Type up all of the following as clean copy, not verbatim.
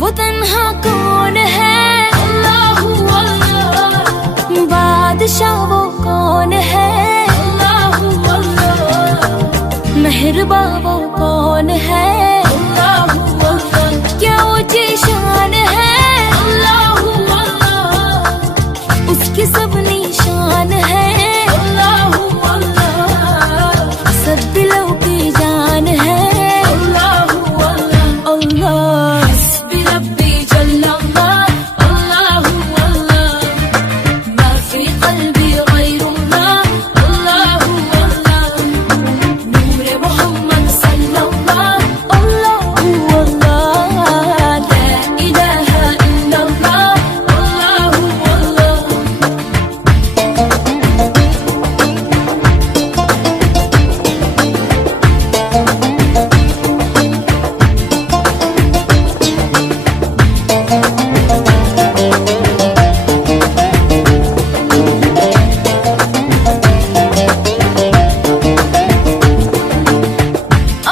वो तन्हा कौन है, अल्लाहू अल्लाह। बादशाह वो कौन है, अल्लाहू अल्लाह। मेहरबा वो कौन है, अल्लाहू अल्लाह। क्या ऊंची शान है, अल्लाहू अल्लाह। उसकी सब निशान है, अल्लाहू अल्लाह। सब दिलों की जान है, अल्लाहू अल्लाह अल्लाह। हस्बी रब्बी जल्लल्लाह, अल्लाहू अल्लाह। मा फी क़ल्बी गैरुल्लाह, अल्लाहू अल्लाह। नूर मोहम्मद सल्लल्लाह, अल्लाहू अल्लाह। ला इलाहा इल्लल्लाह, अल्लाहू अल्लाह।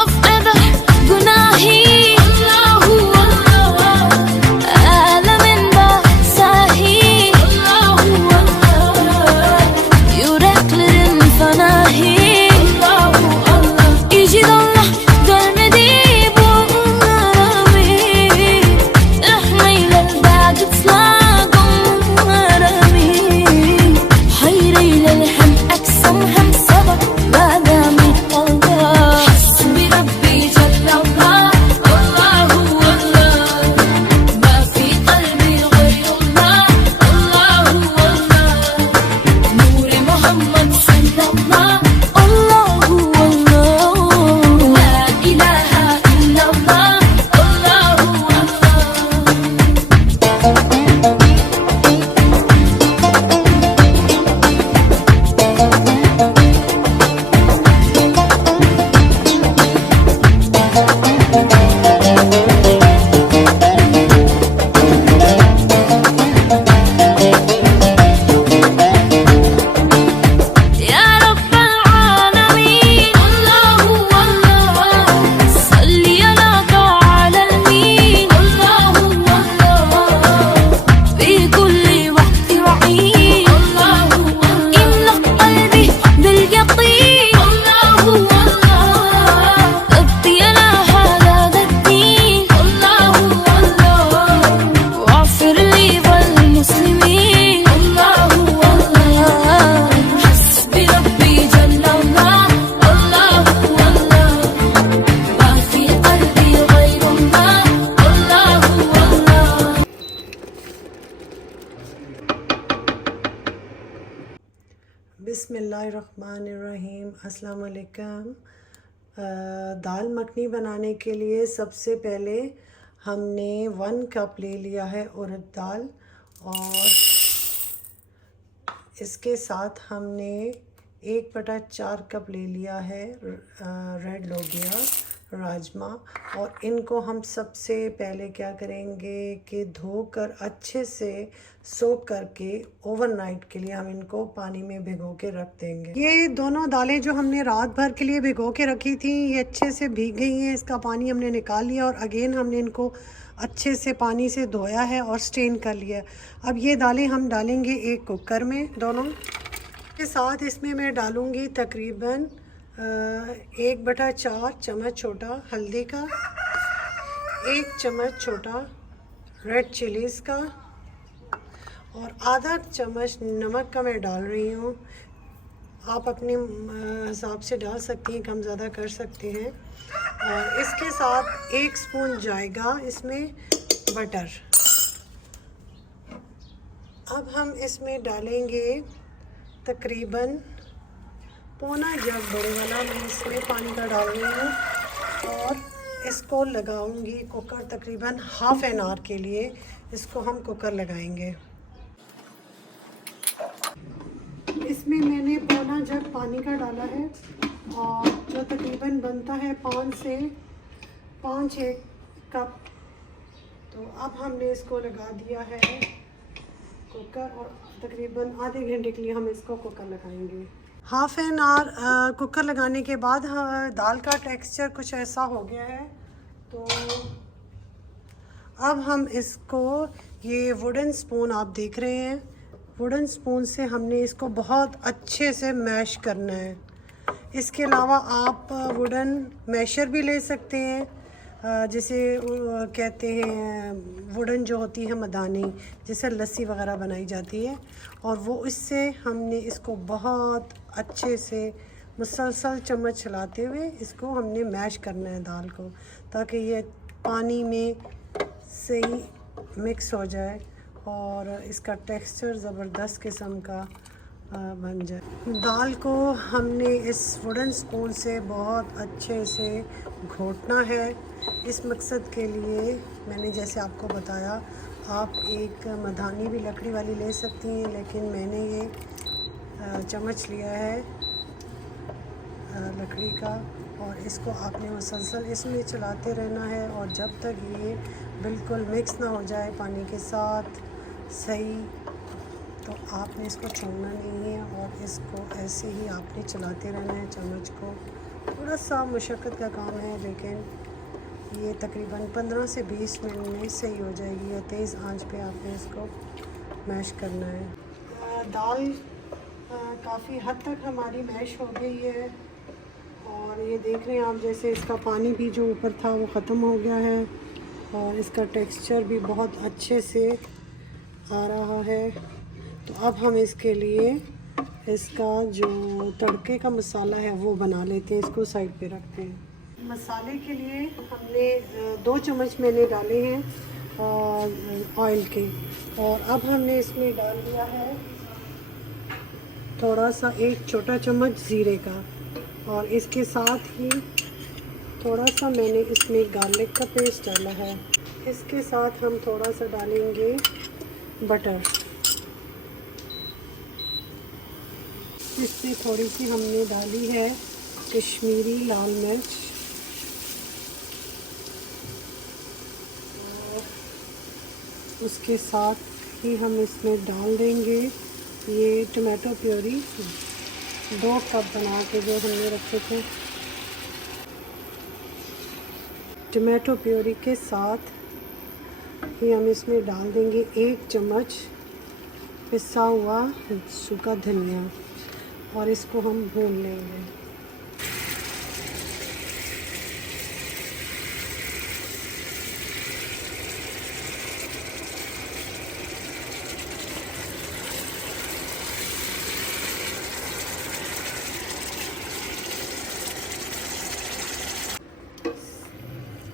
अफ़क़द गुनाही, अल्लाहू अल्लाह। आलमिन बासाही, अल्लाहू अल्लाह। yüreklerin fanahi, Allahu Allah. İcid Allah görmedi bu arami. Rahmeyle dağıt slagım arami. Hayreyle hem aksam hem sabah badami Allah. Hasbi Rabbi Cellallah, Allahu Allah. Ma fi qalbi gayrullah, Allahu Allah. Nur Muhammed sallallahu, Allahu Allah. La ilaha illallah, Allahu Allah. Ya Rabbal Alamin, Allahu Allah. Salli ala ta'ala al-min, Allahu Allah. Fi kulli waqti wa 'in, Allahu Allah. Imla qalbi bil yaqin, Allahu Allah. Rabbi ala hadha ad-din, Allahu Allah. Waghfir li wal muslimin, Allahu Allah. Hasbi Rabbi Jallallah, Allahu Allah. Ma fi qalbi gayrullah, Allahu Allah. बिस्मिल्लाहिर्रहमानिर्रहीम। अस्सलाम वालेकुम। दाल मखनी बनाने के लिए सबसे पहले हमने 1 cup ले लिया है उड़द दाल, और इसके साथ हमने 1/4 कप ले लिया है रेड लोबिया राजमा। और इनको हम सबसे पहले क्या करेंगे कि धोकर अच्छे से सोक करके ओवरनाइट के लिए हम इनको पानी में भिगो के रख देंगे। ये दोनों दालें जो हमने रात भर के लिए भिगो के रखी थी, ये अच्छे से भीग गई हैं। इसका पानी हमने निकाल लिया और अगेन हमने इनको अच्छे से पानी से धोया है और स्ट्रेन कर लिया। अब ये दालें हम डालेंगे एक कुकर में दोनों के साथ। इसमें मैं डालूँगी तकरीबन 1/4 चम्मच छोटा हल्दी का, 1 चम्मच छोटा रेड चिलीज़ का, और आधा चम्मच नमक का मैं डाल रही हूँ। आप अपने हिसाब से डाल सकती हैं, कम ज़्यादा कर सकते हैं। और इसके साथ 1 स्पून जाएगा इसमें बटर। अब हम इसमें डालेंगे तकरीबन पौना जग बड़े वाला मैं इसमें पानी का डाल रही हूँ, और इसको लगाऊंगी कुकर तकरीबन ½ एन आवर के लिए। इसको हम कुकर लगाएंगे। इसमें मैंने पौना जग पानी का डाला है, और जो तकरीबन बनता है 5 से 5-6 कप। तो अब हमने इसको लगा दिया है कुकर, और तकरीबन आधे घंटे के लिए हम इसको कुकर लगाएंगे। ½ एन आवर कुकर लगाने के बाद दाल का टेक्सचर कुछ ऐसा हो गया है। तो अब हम इसको, ये वुडन स्पून आप देख रहे हैं, वुडन स्पून से हमने इसको बहुत अच्छे से मैश करना है। इसके अलावा आप वुडन मैशर भी ले सकते हैं, जिसे कहते हैं वुडन जो होती है मदानी, जिससे लस्सी वगैरह बनाई जाती है, और वो इससे हमने इसको बहुत अच्छे से मुसलसल चम्मच चलाते हुए इसको हमने मैश करना है दाल को, ताकि ये पानी में सही मिक्स हो जाए और इसका टेक्सचर ज़बरदस्त किस्म का बन जाए। दाल को हमने इस वुडन स्पून से बहुत अच्छे से घोटना है। इस मकसद के लिए मैंने जैसे आपको बताया, आप एक मधानी भी लकड़ी वाली ले सकती हैं, लेकिन मैंने ये चम्मच लिया है लकड़ी का, और इसको आपने मुसलसल इसमें चलाते रहना है, और जब तक ये बिल्कुल मिक्स ना हो जाए पानी के साथ सही, तो आपने इसको छोड़ना नहीं है और इसको ऐसे ही आपने चलाते रहना है चम्मच को। थोड़ा सा मुशक्क़त का काम है, लेकिन ये तकरीबन 15 से 20 मिनट में सही हो जाएगी। या तेज़ आंच पे आपने इसको मैश करना है। दाल काफ़ी हद तक हमारी मैश हो गई है, और ये देख रहे हैं आप, जैसे इसका पानी भी जो ऊपर था वो ख़त्म हो गया है, और इसका टेक्सचर भी बहुत अच्छे से आ रहा है। तो अब हम इसके लिए इसका जो तड़के का मसाला है वो बना लेते हैं, इसको साइड पे रखते हैं। मसाले के लिए हमने 2 चम्मच मैंने डाले हैं ऑयल के, और अब हमने इसमें डाल दिया है थोड़ा सा 1 छोटा चम्मच ज़ीरे का, और इसके साथ ही थोड़ा सा मैंने इसमें गार्लिक का पेस्ट डाला है। इसके साथ हम थोड़ा सा डालेंगे बटर, इसमें थोड़ी सी हमने डाली है कश्मीरी लाल मिर्च, और उसके साथ ही हम इसमें डाल देंगे ये टमाटो प्योरी, 2 कप बना के जो हमने रखे थे। टमाटो प्योरी के साथ ही हम इसमें डाल देंगे 1 चम्मच पिसा हुआ सूखा धनिया, और इसको हम भून लेंगे।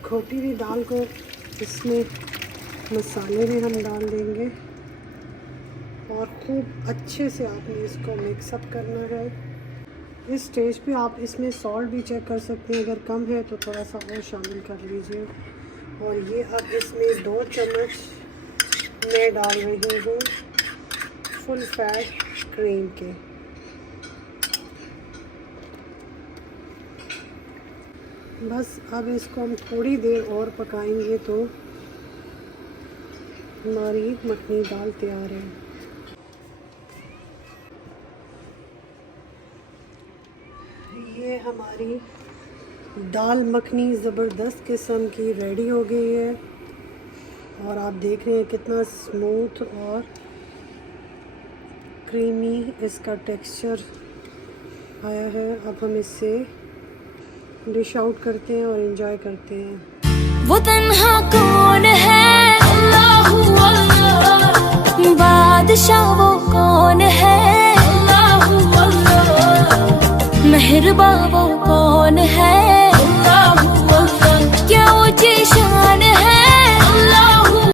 घोटी हुई दाल को इसमें मसाले में हम डाल देंगे, और खूब अच्छे से आपने इसको मिक्सअप करना है। इस स्टेज पे आप इसमें सॉल्ट भी चेक कर सकते हैं, अगर कम है तो थोड़ा सा और शामिल कर लीजिए। और ये अब इसमें 2 चम्मच मैं डाल रही हूँ फुल फैट क्रीम के। बस अब इसको हम थोड़ी देर और पकाएंगे तो हमारी मखनी दाल तैयार है। ये हमारी दाल मखनी ज़बरदस्त किस्म की रेडी हो गई है, और आप देख रहे हैं कितना स्मूथ और क्रीमी इसका टेक्सचर आया है। अब हम इससे डिश आउट करते हैं और एंजॉय करते हैं। वो तन्हा कौन है, अल्लाहू अल्लाह, बादशाह वो कौन है, अल्लाहू अल्लाह, मेहरबा वो कौन है, अल्लाहू अल्लाह, क्या ऊंची शान है, अल्लाहू।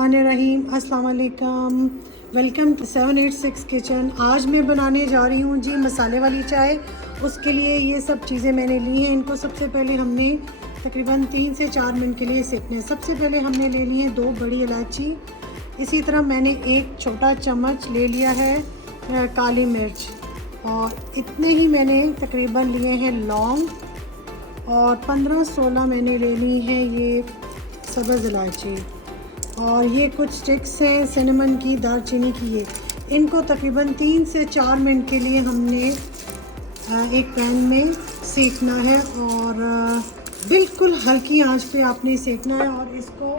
बिस्मिल्लाहिर्रहमानिर्रहीम। अस्सलाम वालेकुम, वेलकम टू 786 किचन। आज मैं बनाने जा रही हूँ जी मसाले वाली चाय। उसके लिए ये सब चीज़ें मैंने ली हैं। इनको सबसे पहले हमने तकरीबन 3 से 4 मिनट के लिए सेकना है। सबसे पहले हमने ले ली है 2 बड़ी इलायची। इसी तरह मैंने एक छोटा चम्मच ले लिया है काली मिर्च, और इतने ही मैंने तकरीबन लिए हैं लौंग, और 15-16 मैंने लेनी है ये सब्ज़ इलायची, और ये कुछ स्टिक्स हैं सिनेमन की, दालचीनी की। ये इनको तकरीबन 3 से 4 मिनट के लिए हमने एक पैन में सेकना है, और बिल्कुल हल्की आंच पे आपने सेकना है, और इसको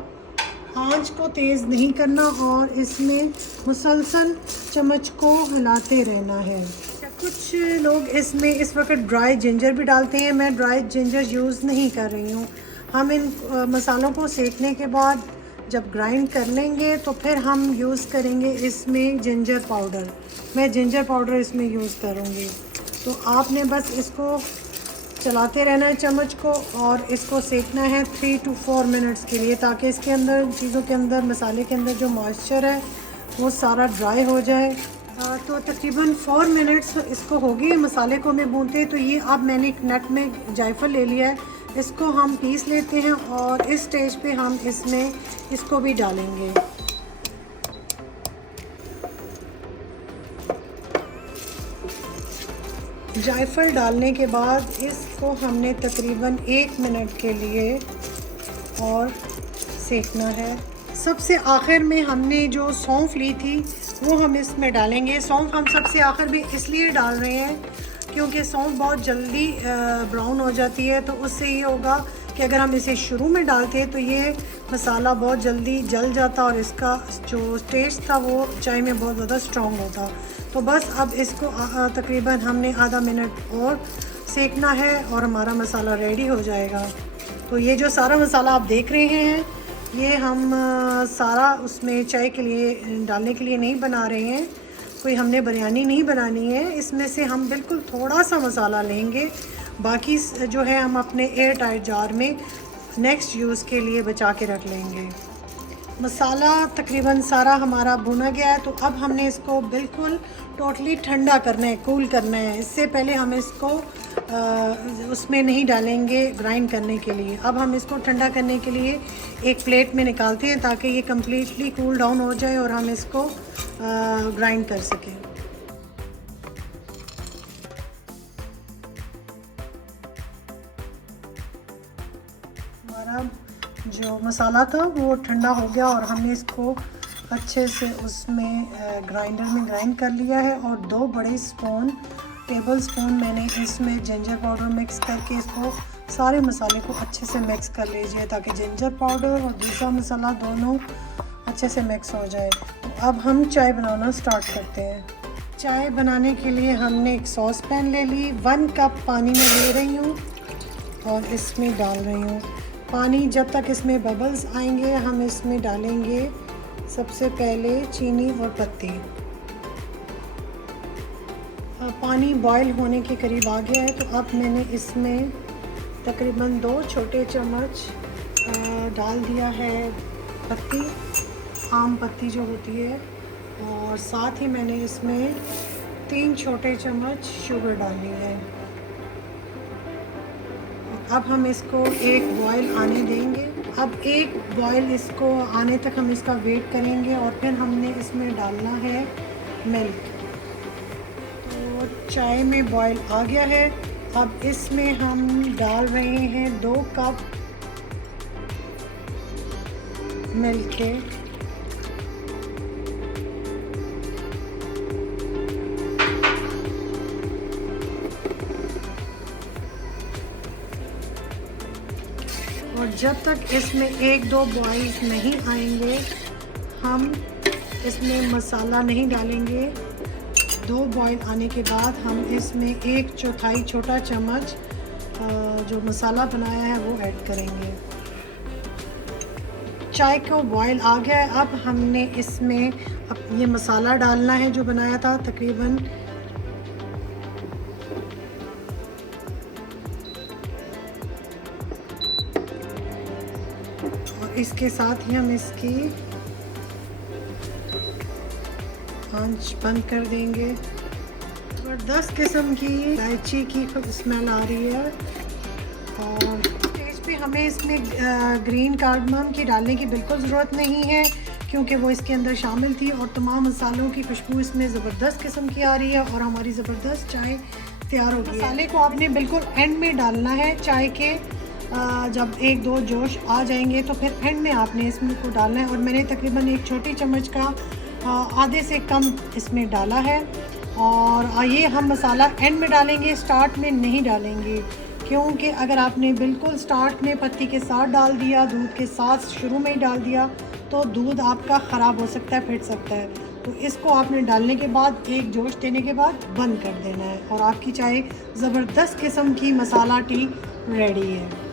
आंच को तेज़ नहीं करना, और इसमें मुसलसल चम्मच को हिलाते रहना है। कुछ लोग इसमें इस वक्त ड्राई जिंजर भी डालते हैं। मैं ड्राई जिंजर यूज़ नहीं कर रही हूँ। हम इन मसालों को सेकने के बाद जब ग्राइंड कर लेंगे तो फिर हम यूज़ करेंगे इसमें जिंजर पाउडर। मैं जिंजर पाउडर इसमें यूज़ करूँगी। तो आपने बस इसको चलाते रहना है चम्मच को, और इसको सेकना है 3 to 4 मिनट्स के लिए, ताकि इसके अंदर चीज़ों के अंदर मसाले के अंदर जो मॉइस्चर है वो सारा ड्राई हो जाए। तो तकरीबन 4 मिनट्स इसको होगी मसाले को मैं भूनते। तो ये अब मैंने एक नट में जायफल ले लिया है, इसको हम पीस लेते हैं, और इस स्टेज पे हम इसमें इसको भी डालेंगे। जायफल डालने के बाद इसको हमने तकरीबन 1 मिनट के लिए और सेकना है। सबसे आखिर में हमने जो सौंफ ली थी वो हम इसमें डालेंगे। सौंफ हम सबसे आखिर में इसलिए डाल रहे हैं क्योंकि सौंफ बहुत जल्दी ब्राउन हो जाती है। तो उससे ये होगा कि अगर हम इसे शुरू में डालते तो ये मसाला बहुत जल्दी जल जाता, और इसका जो टेस्ट था वो चाय में बहुत ज़्यादा स्ट्रॉन्ग होता। तो बस अब इसको तकरीबन हमने आधा मिनट और सेकना है, और हमारा मसाला रेडी हो जाएगा। तो ये जो सारा मसाला आप देख रहे हैं, ये हम सारा उसमें चाय के लिए डालने के लिए नहीं बना रहे हैं। कोई हमने बिरयानी नहीं बनानी है। इसमें से हम बिल्कुल थोड़ा सा मसाला लेंगे, बाकी जो है हम अपने एयर टाइट जार में नेक्स्ट यूज़ के लिए बचा के रख लेंगे। मसाला तकरीबन सारा हमारा भुना गया है। तो अब हमने इसको बिल्कुल टोटली ठंडा करना है, कूल करना है। इससे पहले हम इसको उसमें नहीं डालेंगे ग्राइंड करने के लिए। अब हम इसको ठंडा करने के लिए एक प्लेट में निकालते हैं, ताकि ये कम्प्लीटली कूल डाउन हो जाए और हम इसको ग्राइंड कर सकें। हमारा जो मसाला था वो ठंडा हो गया, और हमने इसको अच्छे से उसमें ग्राइंडर में ग्राइंड कर लिया है। और 2 बड़े टेबल स्पून मैंने इसमें जिंजर पाउडर मिक्स करके इसको सारे मसाले को अच्छे से मिक्स कर लीजिए, ताकि जिंजर पाउडर और दूसरा मसाला दोनों अच्छे से मिक्स हो जाए। तो अब हम चाय बनाना स्टार्ट करते हैं। चाय बनाने के लिए हमने एक सॉस पैन ले ली। 1 कप पानी में ले रही हूँ और इसमें डाल रही हूँ पानी। जब तक इसमें बबल्स आएंगे हम इसमें डालेंगे सबसे पहले चीनी और पत्ती। पानी बॉईल होने के करीब आ गया है। तो अब मैंने इसमें तकरीबन 2 छोटे चम्मच डाल दिया है पत्ती, आम पत्ती जो होती है, और साथ ही मैंने इसमें 3 छोटे चम्मच शुगर डाली है। अब हम इसको एक बॉयल आने देंगे। अब एक बॉयल इसको आने तक हम इसका वेट करेंगे, और फिर हमने इसमें डालना है मिल्क। तो चाय में बॉयल आ गया है। अब इसमें हम डाल रहे हैं 2 कप मिल्क के। और जब तक इसमें 1-2 बॉइल्स नहीं आएंगे हम इसमें मसाला नहीं डालेंगे। 2 बॉईल आने के बाद हम इसमें 1/4 छोटा चम्मच जो मसाला बनाया है वो ऐड करेंगे। चाय को बॉईल आ गया है। अब हमने इसमें अब ये मसाला डालना है जो बनाया था तकरीबन इसके साथ ही हम इसकी आंच बंद कर देंगे। ज़बरदस्त किस्म की इलायची की स्मेल आ रही है। और स्टेज पे हमें इसमें ग्रीन कार्डमम की डालने की बिल्कुल ज़रूरत नहीं है, क्योंकि वो इसके अंदर शामिल थी और तमाम मसालों की खुशबू इसमें ज़बरदस्त किस्म की आ रही है और हमारी ज़बरदस्त चाय तैयार हो गई है। मसाले को आपने बिल्कुल एंड में डालना है। चाय के जब एक दो जोश आ जाएंगे तो फिर एंड में आपने इसमें को डालना है। और मैंने तकरीबन एक छोटी चम्मच का आधे से कम इसमें डाला है। और ये हम मसाला एंड में डालेंगे, स्टार्ट में नहीं डालेंगे, क्योंकि अगर आपने बिल्कुल स्टार्ट में पत्ती के साथ डाल दिया, दूध के साथ शुरू में ही डाल दिया, तो दूध आपका ख़राब हो सकता है, फिट सकता है। तो इसको आपने डालने के बाद एक जोश देने के बाद बंद कर देना है और आपकी चाय ज़बरदस्त किस्म की मसाला टी रेडी है।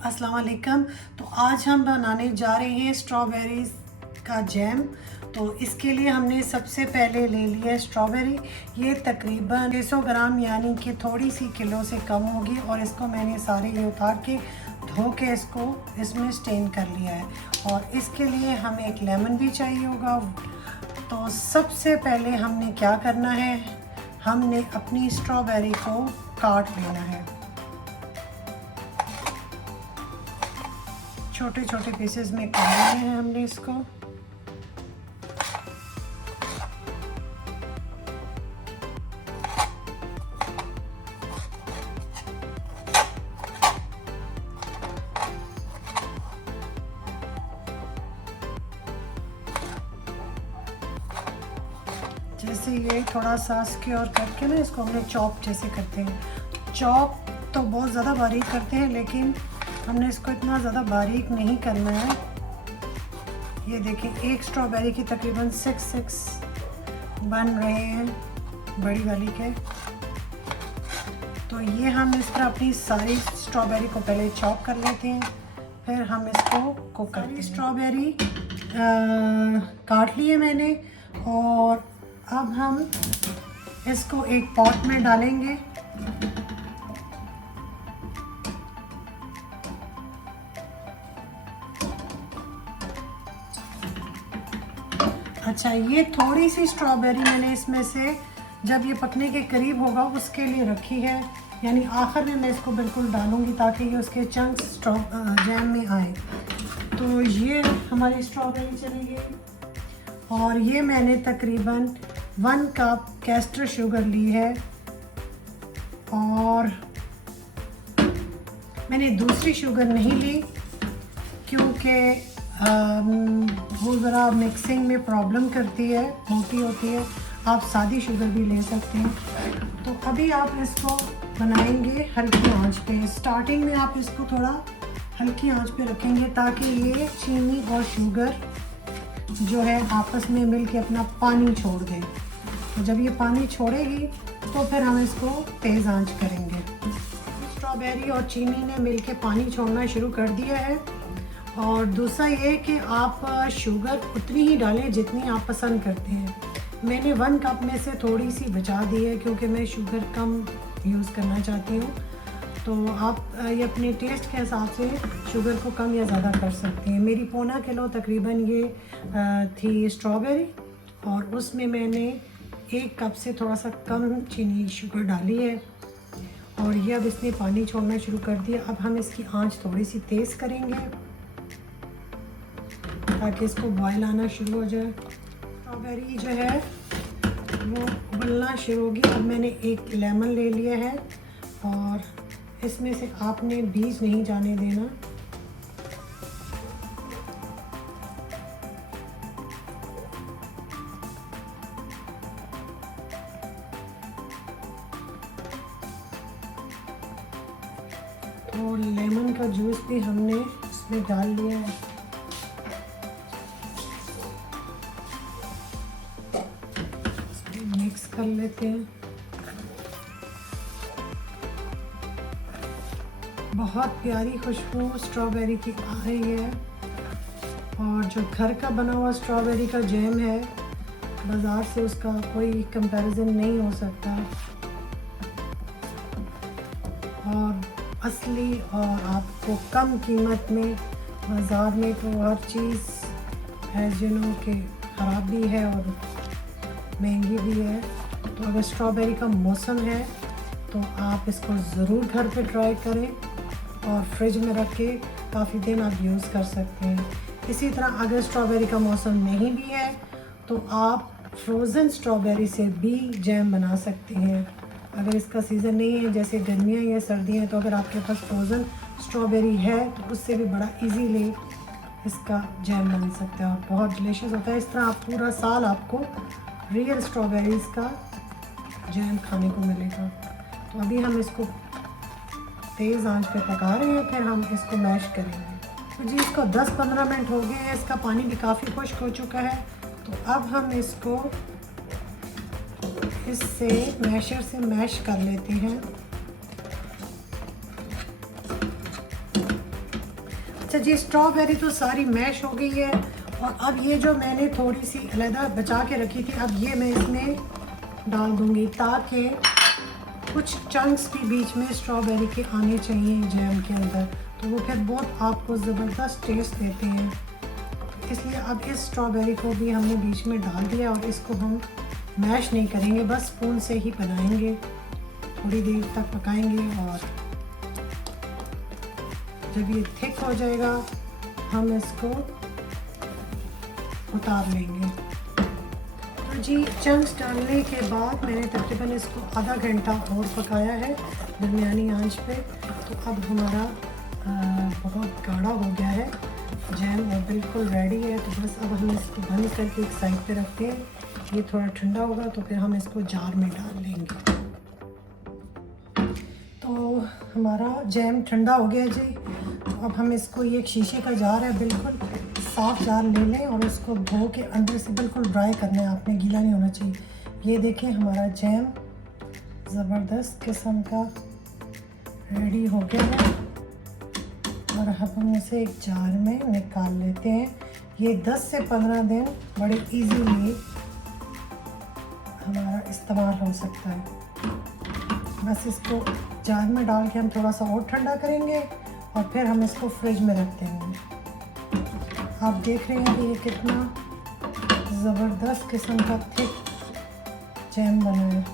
अस्सलाम वालेकुम। तो आज हम बनाने जा रहे हैं स्ट्रॉबेरीज़ का जैम। तो इसके लिए हमने सबसे पहले ले लिया है स्ट्रॉबेरी। ये तकरीबन 600 ग्राम यानी कि थोड़ी सी किलो से कम होगी। और इसको मैंने सारे ये उतार के धो के इसको इसमें स्टेन कर लिया है। और इसके लिए हमें एक लेमन भी चाहिए होगा। तो सबसे पहले हमने क्या करना है, हमने अपनी स्ट्रॉबेरी को काट लेना है। छोटे छोटे पीसेस में काटना है हमने इसको। जैसे ये थोड़ा सा स्क्योर करके ना इसको हमने चॉप जैसे करते हैं। चॉप तो बहुत ज़्यादा बारीक करते हैं, लेकिन हमने इसको इतना ज़्यादा बारीक नहीं करना है। ये देखिए एक स्ट्रॉबेरी की तकरीबन 6 बन रहे हैं बड़ी वाली के। तो ये हम इस तरह अपनी सारी स्ट्रॉबेरी को पहले चॉप कर लेते हैं, फिर हम इसको कुक करते हैं। स्ट्रॉबेरी काट लिए मैंने और अब हम इसको एक पॉट में डालेंगे। अच्छा, ये थोड़ी सी स्ट्रॉबेरी मैंने इसमें से जब ये पकने के करीब होगा उसके लिए रखी है, यानी आखिर में मैं इसको बिल्कुल डालूंगी ताकि ये उसके चंक्स जैम में आए। तो ये हमारी स्ट्रॉबेरी चली गई। और ये मैंने तकरीबन 1 कप कैस्टर शुगर ली है। और मैंने दूसरी शुगर नहीं ली क्योंकि वो ज़रा मिक्सिंग में प्रॉब्लम करती है, मोटी होती है। आप सादी शुगर भी ले सकते हैं। तो अभी आप इसको बनाएंगे हल्की आंच पे। स्टार्टिंग में आप इसको थोड़ा हल्की आंच पे रखेंगे ताकि ये चीनी और शुगर जो है आपस में मिल के अपना पानी छोड़ दें। तो जब ये पानी छोड़ेगी तो फिर हम इसको तेज़ आंच करेंगे। स्ट्रॉबेरी और चीनी ने मिल के पानी छोड़ना शुरू कर दिया है। और दूसरा ये कि आप शुगर उतनी ही डालें जितनी आप पसंद करते हैं। मैंने 1 कप में से थोड़ी सी बचा दी है क्योंकि मैं शुगर कम यूज़ करना चाहती हूँ। तो आप ये अपने टेस्ट के हिसाब से शुगर को कम या ज़्यादा कर सकती हैं। मेरी 1.25 किलो तकरीबन ये थी स्ट्रॉबेरी और उसमें मैंने 1 कप से थोड़ा सा कम चीनी शुगर डाली है। और ये अब इसने पानी छोड़ना शुरू कर दिया। अब हम इसकी आंच थोड़ी सी तेज़ करेंगे ताकि इसको बॉयल आना शुरू हो जाए। स्ट्रॉबेरी जो है वो उबलना शुरू होगी। अब मैंने एक लेमन ले लिया है और इसमें से आपने बीज नहीं जाने देना। तो लेमन का जूस भी हमने इसमें डाल लिया है। मिक्स कर लेते हैं। बहुत प्यारी खुशबू स्ट्रॉबेरी की आ रही है और जो घर का बना हुआ स्ट्रॉबेरी का जैम है बाज़ार से उसका कोई कंपैरिजन नहीं हो सकता। और असली और आपको कम कीमत में बाज़ार में तो हर चीज़ एज यू नो के ख़राब भी है और महंगी भी है। तो अगर स्ट्रॉबेरी का मौसम है तो आप इसको ज़रूर घर पे ट्राई करें और फ्रिज में रख के काफ़ी दिन आप यूज़ कर सकते हैं। इसी तरह अगर स्ट्रॉबेरी का मौसम नहीं भी है तो आप फ्रोज़न स्ट्रॉबेरी से भी जैम बना सकते हैं। अगर इसका सीज़न नहीं है जैसे गर्मियाँ या सर्दियाँ तो अगर आपके पास फ्रोज़न स्ट्रॉबेरी है तो उससे भी बड़ा इजीली इसका जैम बन सकता है और बहुत डिलीशियस होता है। इस तरह आप पूरा साल आपको रियल स्ट्रॉबेरीज़ का जैम खाने को मिलेगा। तो अभी हम इसको तेज़ आंच पे पका रहे हैं, फिर हम इसको मैश करेंगे। तो जी इसको 10-15 मिनट हो गए हैं, इसका पानी भी काफ़ी खुश्क हो चुका है। तो अब हम इसको इससे मैशर से मैश कर लेते हैं। अच्छा जी स्ट्रॉबेरी तो सारी मैश हो गई है और अब ये जो मैंने थोड़ी सी अलहदा बचा के रखी थी अब ये मैं इसमें डाल दूंगी ताकि कुछ चंक्स भी बीच में स्ट्रॉबेरी के आने चाहिए जैम के अंदर, तो वो फिर बहुत आपको ज़बरदस्त टेस्ट देते हैं। इसलिए अब इस स्ट्रॉबेरी को भी हमने बीच में डाल दिया और इसको हम मैश नहीं करेंगे, बस स्पून से ही बनाएंगे। थोड़ी देर तक पकाएंगे और जब ये थिक हो जाएगा हम इसको उतार लेंगे। तो जी चंक्स डालने के बाद मैंने तकरीबन इसको आधा घंटा और पकाया है दरमियानी आंच पे। तो अब हमारा बहुत गाढ़ा हो गया है जैम और बिल्कुल रेडी है। तो बस अब हम इसको बंद करके एक साइड पे रखते हैं। ये थोड़ा ठंडा होगा तो फिर हम इसको जार में डाल लेंगे। तो हमारा जैम ठंडा हो गया जी। तो अब हम इसको, ये एक शीशे का जार है, बिल्कुल साफ़ जार ले लें और उसको धो के अंदर से बिल्कुल ड्राई करना है आपने, गीला नहीं होना चाहिए। ये देखें हमारा जैम ज़बरदस्त किस्म का रेडी हो गया है और अब हम इसे एक जार में निकाल लेते हैं। ये 10 से 15 दिन बड़े इजीली हमारा इस्तेमाल हो सकता है। बस इसको जार में डाल के हम थोड़ा सा और ठंडा करेंगे और फिर हम इसको फ्रिज में रख देंगे। आप देख रहे हैं कि ये कितना ज़बरदस्त किस्म का थिक जैम बना है।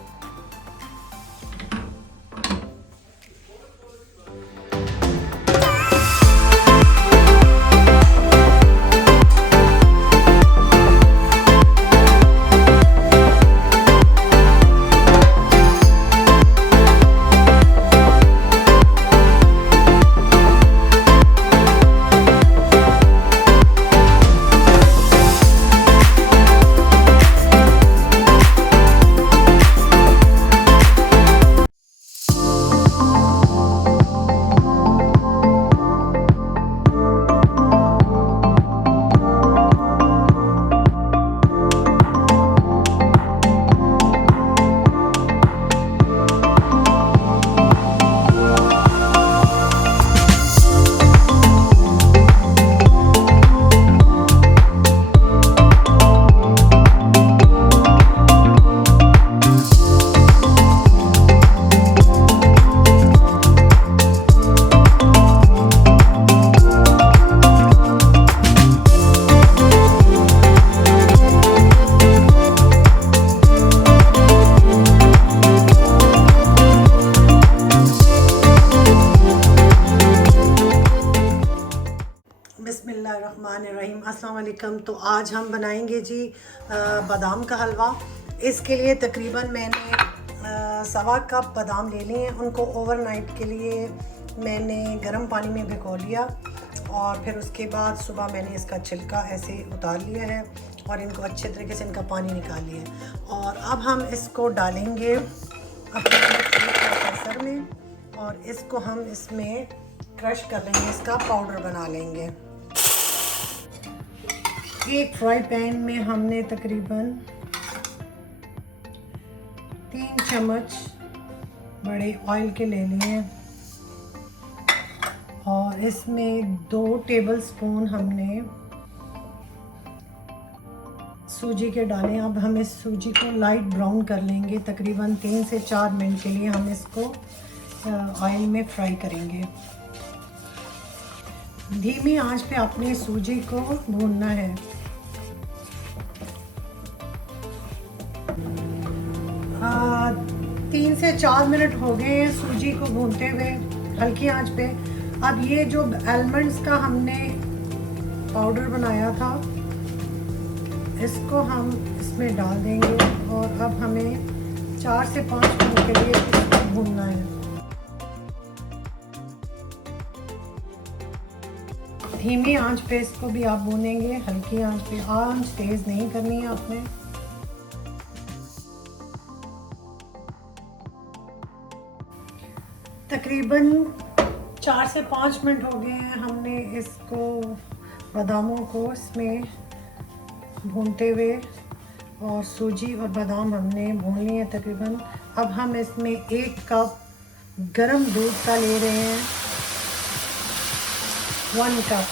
अस्सलाम वालेकुम। तो आज हम बनाएंगे जी बादाम का हलवा। इसके लिए तकरीबन मैंने 1.25 कप बादाम ले लिए हैं। उनको ओवरनाइट के लिए मैंने गर्म पानी में भिगो लिया और फिर उसके बाद सुबह मैंने इसका छिलका ऐसे उतार लिया है और इनको अच्छे तरीके से इनका पानी निकाल लिया है। और अब हम इसको डालेंगे अपने प्रेशर में और इसको हम इसमें क्रश कर लेंगे, इसका पाउडर बना लेंगे। एक फ्राई पैन में हमने तकरीबन 3 चम्मच बड़े ऑयल के ले लिए हैं और इसमें 2 टेबलस्पून हमने सूजी के डालें। अब हम इस सूजी को लाइट ब्राउन कर लेंगे। तकरीबन 3 से 4 मिनट के लिए हम इसको ऑयल में फ्राई करेंगे। धीमी आंच पे अपने सूजी को भूनना है। 3 से 4 मिनट हो गए हैं सूजी को भूनते हुए हल्की आंच पे। अब ये जो आलमंड्स का हमने पाउडर बनाया था इसको हम इसमें डाल देंगे और अब हमें 4 से 5 मिनट के लिए इसको भूनना है। धीमी आंच पे इसको भी आप भूनेंगे, हल्की आंच पे, आंच तेज नहीं करनी है आपने। तकरीबन 4 से 5 मिनट हो गए हैं हमने इसको बादामों को इसमें भूनते हुए और सूजी और बादाम हमने भून लिए हैं तकरीबन। अब हम इसमें 1 कप गरम दूध का ले रहे हैं, 1 कप।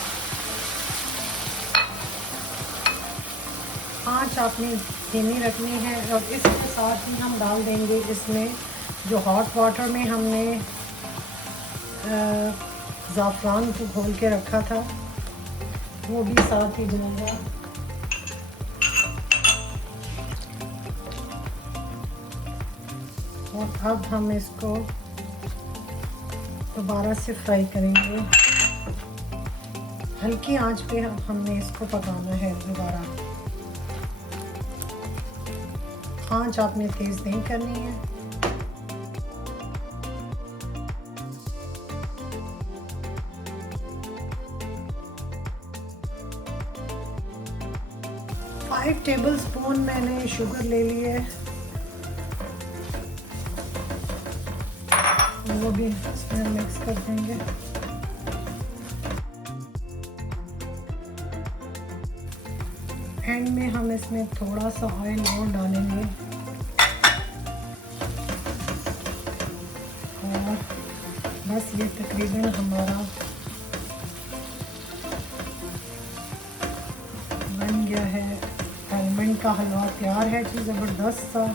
आँच आपने धीमी रखनी है और इसके साथ ही हम डाल देंगे इसमें जो हॉट वाटर में हमने ज़ाफ़रान को घोल के रखा था वो भी साथ ही जाएगा। और अब हम इसको दोबारा से फ्राई करेंगे। हल्की आंच पे हमने इसको पकाना है दोबारा। आंच आपने तेज़ नहीं करनी है। फाइव टेबलस्पून मैंने शुगर ले ली है, वो भी इसमें मिक्स कर देंगे। एंड में हम इसमें थोड़ा सा ऑयल और डालेंगे और बस ये तकरीबन हमारा बन गया है। आलमंड का हलवा तैयार है जी, ज़बरदस्त सा।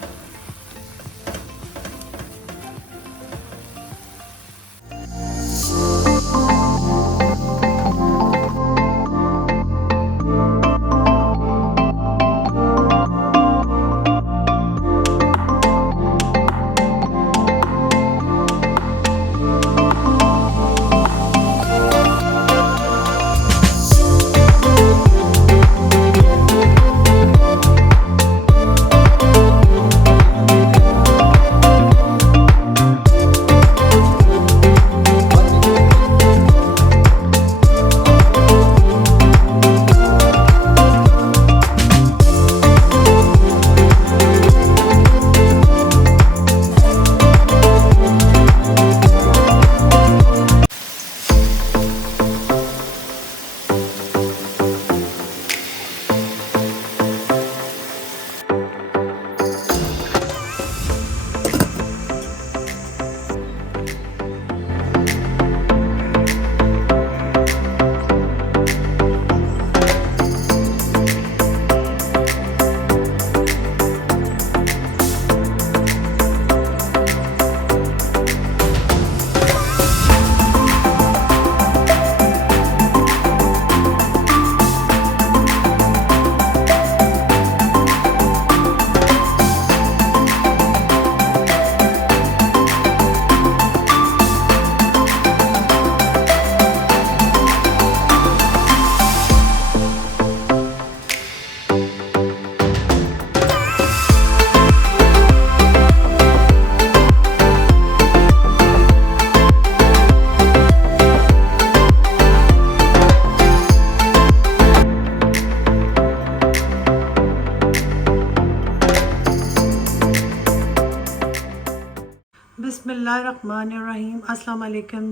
बिस्मिल्लाहिर्रहमानिर्रहीम, अस्सलाम वालेकुम।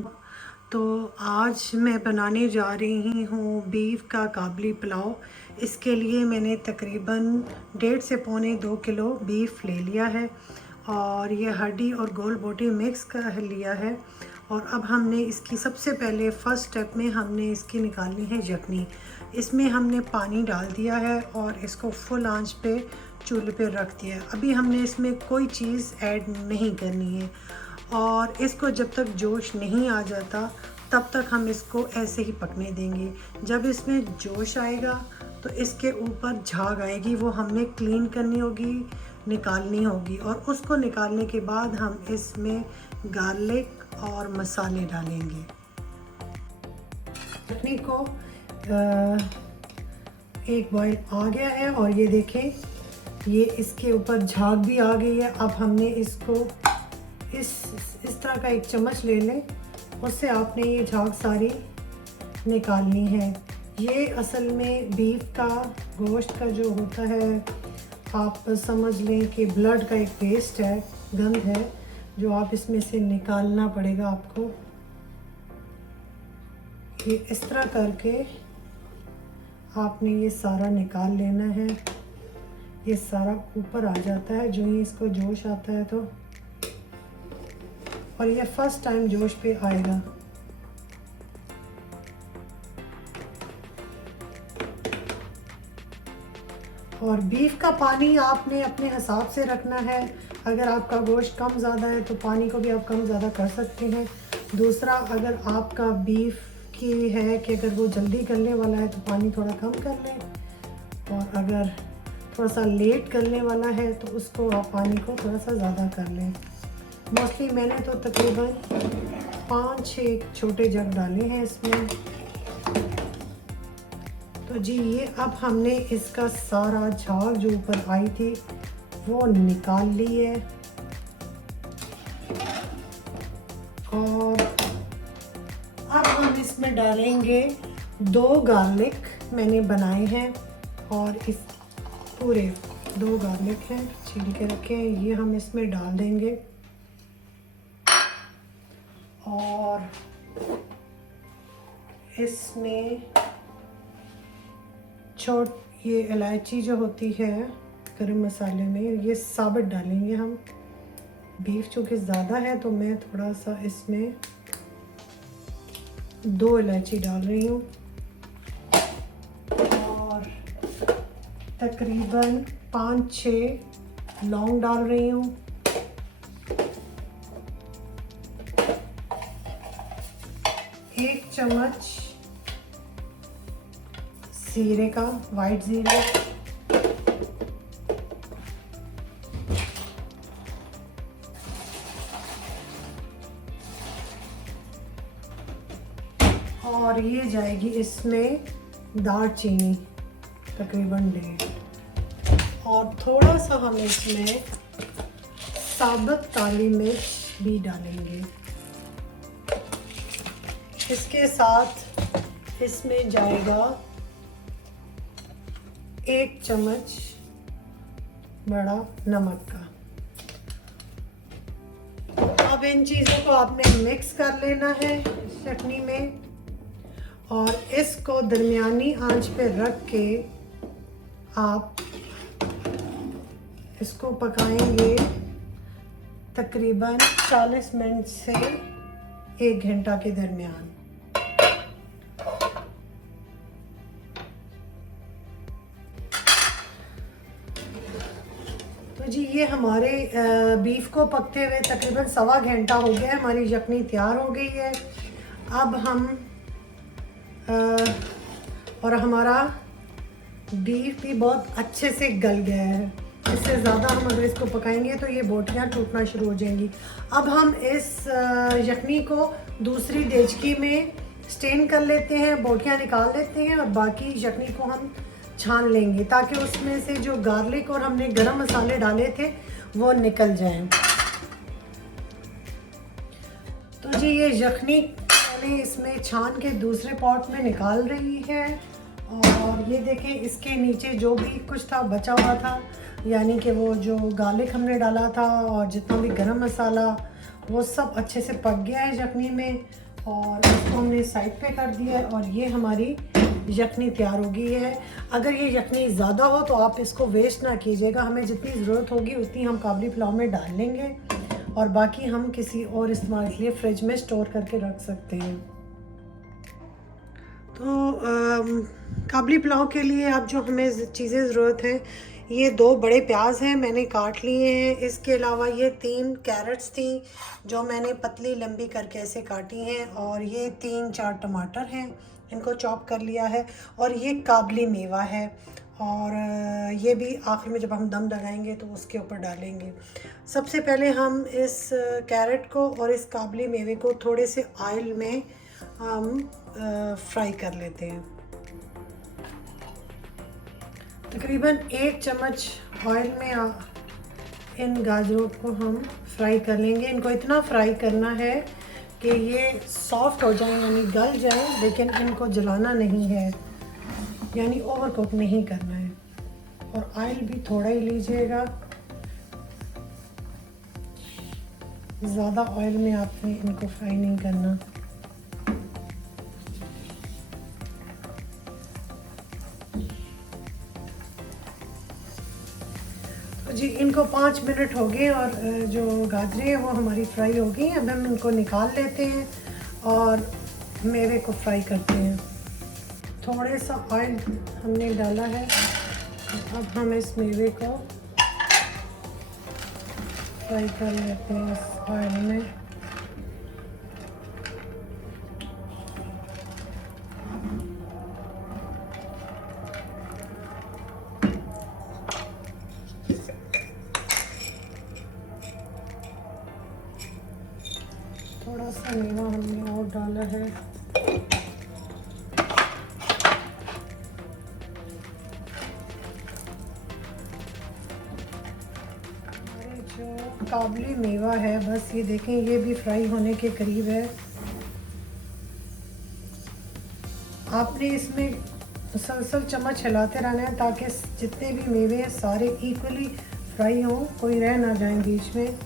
तो आज मैं बनाने जा रही हूँ बीफ का काबली पुलाव। इसके लिए मैंने तकरीबन 1.5 से पौने 2 किलो बीफ ले लिया है और ये हड्डी और गोल बोटी मिक्स कर लिया है। और अब हमने इसकी सबसे पहले फ़र्स्ट स्टेप में हमने इसकी निकालनी है यखनी। इसमें हमने पानी डाल दिया है और इसको फुल आंच पे चूल्हे पे रख दिया है। अभी हमने इसमें कोई चीज़ ऐड नहीं करनी है और इसको जब तक जोश नहीं आ जाता तब तक हम इसको ऐसे ही पकने देंगे। जब इसमें जोश आएगा तो इसके ऊपर झाग आएगी, वो हमने क्लीन करनी होगी, निकालनी होगी। और उसको निकालने के बाद हम इसमें गार्लिक और मसाले डालेंगे। चटनी को एक बॉईल आ गया है और ये देखें, ये इसके ऊपर झाग भी आ गई है। अब हमने इसको इस तरह का एक चम्मच ले लें, उससे आपने ये झाग सारी निकालनी है। ये असल में बीफ का गोश्त का जो होता है, आप समझ लें कि ब्लड का एक पेस्ट है, गंद है, जो आप इसमें से निकालना पड़ेगा आपको। ये इस तरह करके आपने ये सारा निकाल लेना है। ये सारा ऊपर आ जाता है जो ही इसको जोश आता है तो, और ये फर्स्ट टाइम जोश पे आएगा। और बीफ का पानी आपने अपने हिसाब से रखना है। अगर आपका गोश्त कम ज़्यादा है तो पानी को भी आप कम ज़्यादा कर सकते हैं। दूसरा, अगर आपका बीफ की है कि अगर वो जल्दी गलने वाला है तो पानी थोड़ा कम कर लें, और अगर थोड़ा सा लेट गलने वाला है तो उसको आप पानी को थोड़ा सा ज़्यादा कर लें। मोस्टली मैंने तो तकरीबन 5-6 छोटे जग डाले हैं इसमें। तो जी ये अब हमने इसका सारा झाग जो ऊपर आई थी वो निकाल ली है। और अब हम इसमें डालेंगे 2 गार्लिक मैंने बनाए हैं, और इस पूरे 2 गार्लिक हैं, छील के रखे हैं, ये हम इसमें डाल देंगे। और इसमें ये इलायची जो होती है गरम मसाले में, ये साबुत डालेंगे हम। बीफ चूँकि ज़्यादा है तो मैं थोड़ा सा इसमें 2 इलायची डाल रही हूँ, और तकरीबन 5-6 लौंग डाल रही हूँ। एक चम्मच जीरे का, वाइट जीरे, और ये जाएगी इसमें दालचीनी तकरीबन 1.5, और थोड़ा सा हम इसमें साबुत काली मिर्च भी डालेंगे। इसके साथ इसमें जाएगा 1 चम्मच बड़ा नमक का। अब इन चीज़ों को आपने मिक्स कर लेना है चटनी में, और इसको दरमियानी आंच पे रख के आप इसको पकाएंगे तकरीबन 40 मिनट से 1 घंटा के दरमियान। तो जी ये हमारे बीफ को पकते हुए तकरीबन 1.25 घंटा हो गया है। हमारी यखनी तैयार हो गई है। अब हम और हमारा बीफ भी बहुत अच्छे से गल गया है। इससे ज़्यादा हम अगर इसको पकाएंगे तो ये बोटियाँ टूटना शुरू हो जाएंगी। अब हम इस यखनी को दूसरी देचकी में स्टेन कर लेते हैं, बोटियाँ निकाल लेते हैं, और बाकी यखनी को हम छान लेंगे ताकि उसमें से जो गार्लिक और हमने गरम मसाले डाले थे वो निकल जाएं। तो जी ये यखनी मैंने इसमें छान के दूसरे पॉट में निकाल रही है, और ये देखें इसके नीचे जो भी कुछ था बचा हुआ था, यानी कि वो जो गार्लिक हमने डाला था और जितना भी गरम मसाला वो सब अच्छे से पक गया है यखनी में, और इसको हमने साइड पे कर दिया है। और ये हमारी यखनी तैयार हो गई है। अगर ये यखनी ज़्यादा हो तो आप इसको वेस्ट ना कीजिएगा, हमें जितनी ज़रूरत होगी उतनी हम काबली पुलाव में डाल लेंगे, और बाकी हम किसी और इस्तेमाल के लिए फ्रिज में स्टोर करके रख सकते हैं। तो काबली पुलाव के लिए अब जो हमें चीज़ें ज़रूरत हैं, ये 2 बड़े प्याज हैं मैंने काट लिए हैं। इसके अलावा ये 3 कैरेट्स थी जो मैंने पतली लंबी करके ऐसे काटी हैं, और ये 3-4 टमाटर हैं, इनको चॉप कर लिया है। और ये काबली मेवा है, और ये भी आखिर में जब हम दम लगाएंगे तो उसके ऊपर डालेंगे। सबसे पहले हम इस कैरेट को और इस काबली मेवे को थोड़े से ऑयल में हम फ्राई कर लेते हैं। तकरीबन 1 चम्मच ऑयल में इन गाजरों को हम फ्राई कर लेंगे। इनको इतना फ्राई करना है कि ये सॉफ्ट हो जाए, यानी गल जाए, लेकिन इनको जलाना नहीं है, यानी ओवर कुक नहीं करना है। और ऑयल भी थोड़ा ही लीजिएगा, ज़्यादा ऑयल में आपने इनको फ्राई नहीं करना। जी इनको 5 मिनट हो गए और जो गाजरें हैं वो हमारी फ्राई हो गई। अब हम इनको निकाल लेते हैं और मेवे को फ्राई करते हैं। थोड़े सा ऑयल हमने डाला है, अब हम इस मेवे को फ्राई कर लेते हैं इस ऑयल में। थोड़ा सा मेवा हमने और डाला है। हमारे जो काबली मेवा है, बस ये देखें, ये भी फ्राई होने के करीब है। आपने इसमें मुसलसल चम्मच हिलाते रहना है ताकि जितने भी मेवे हैं सारे इक्वली फ्राई हों, कोई रह ना जाए बीच में।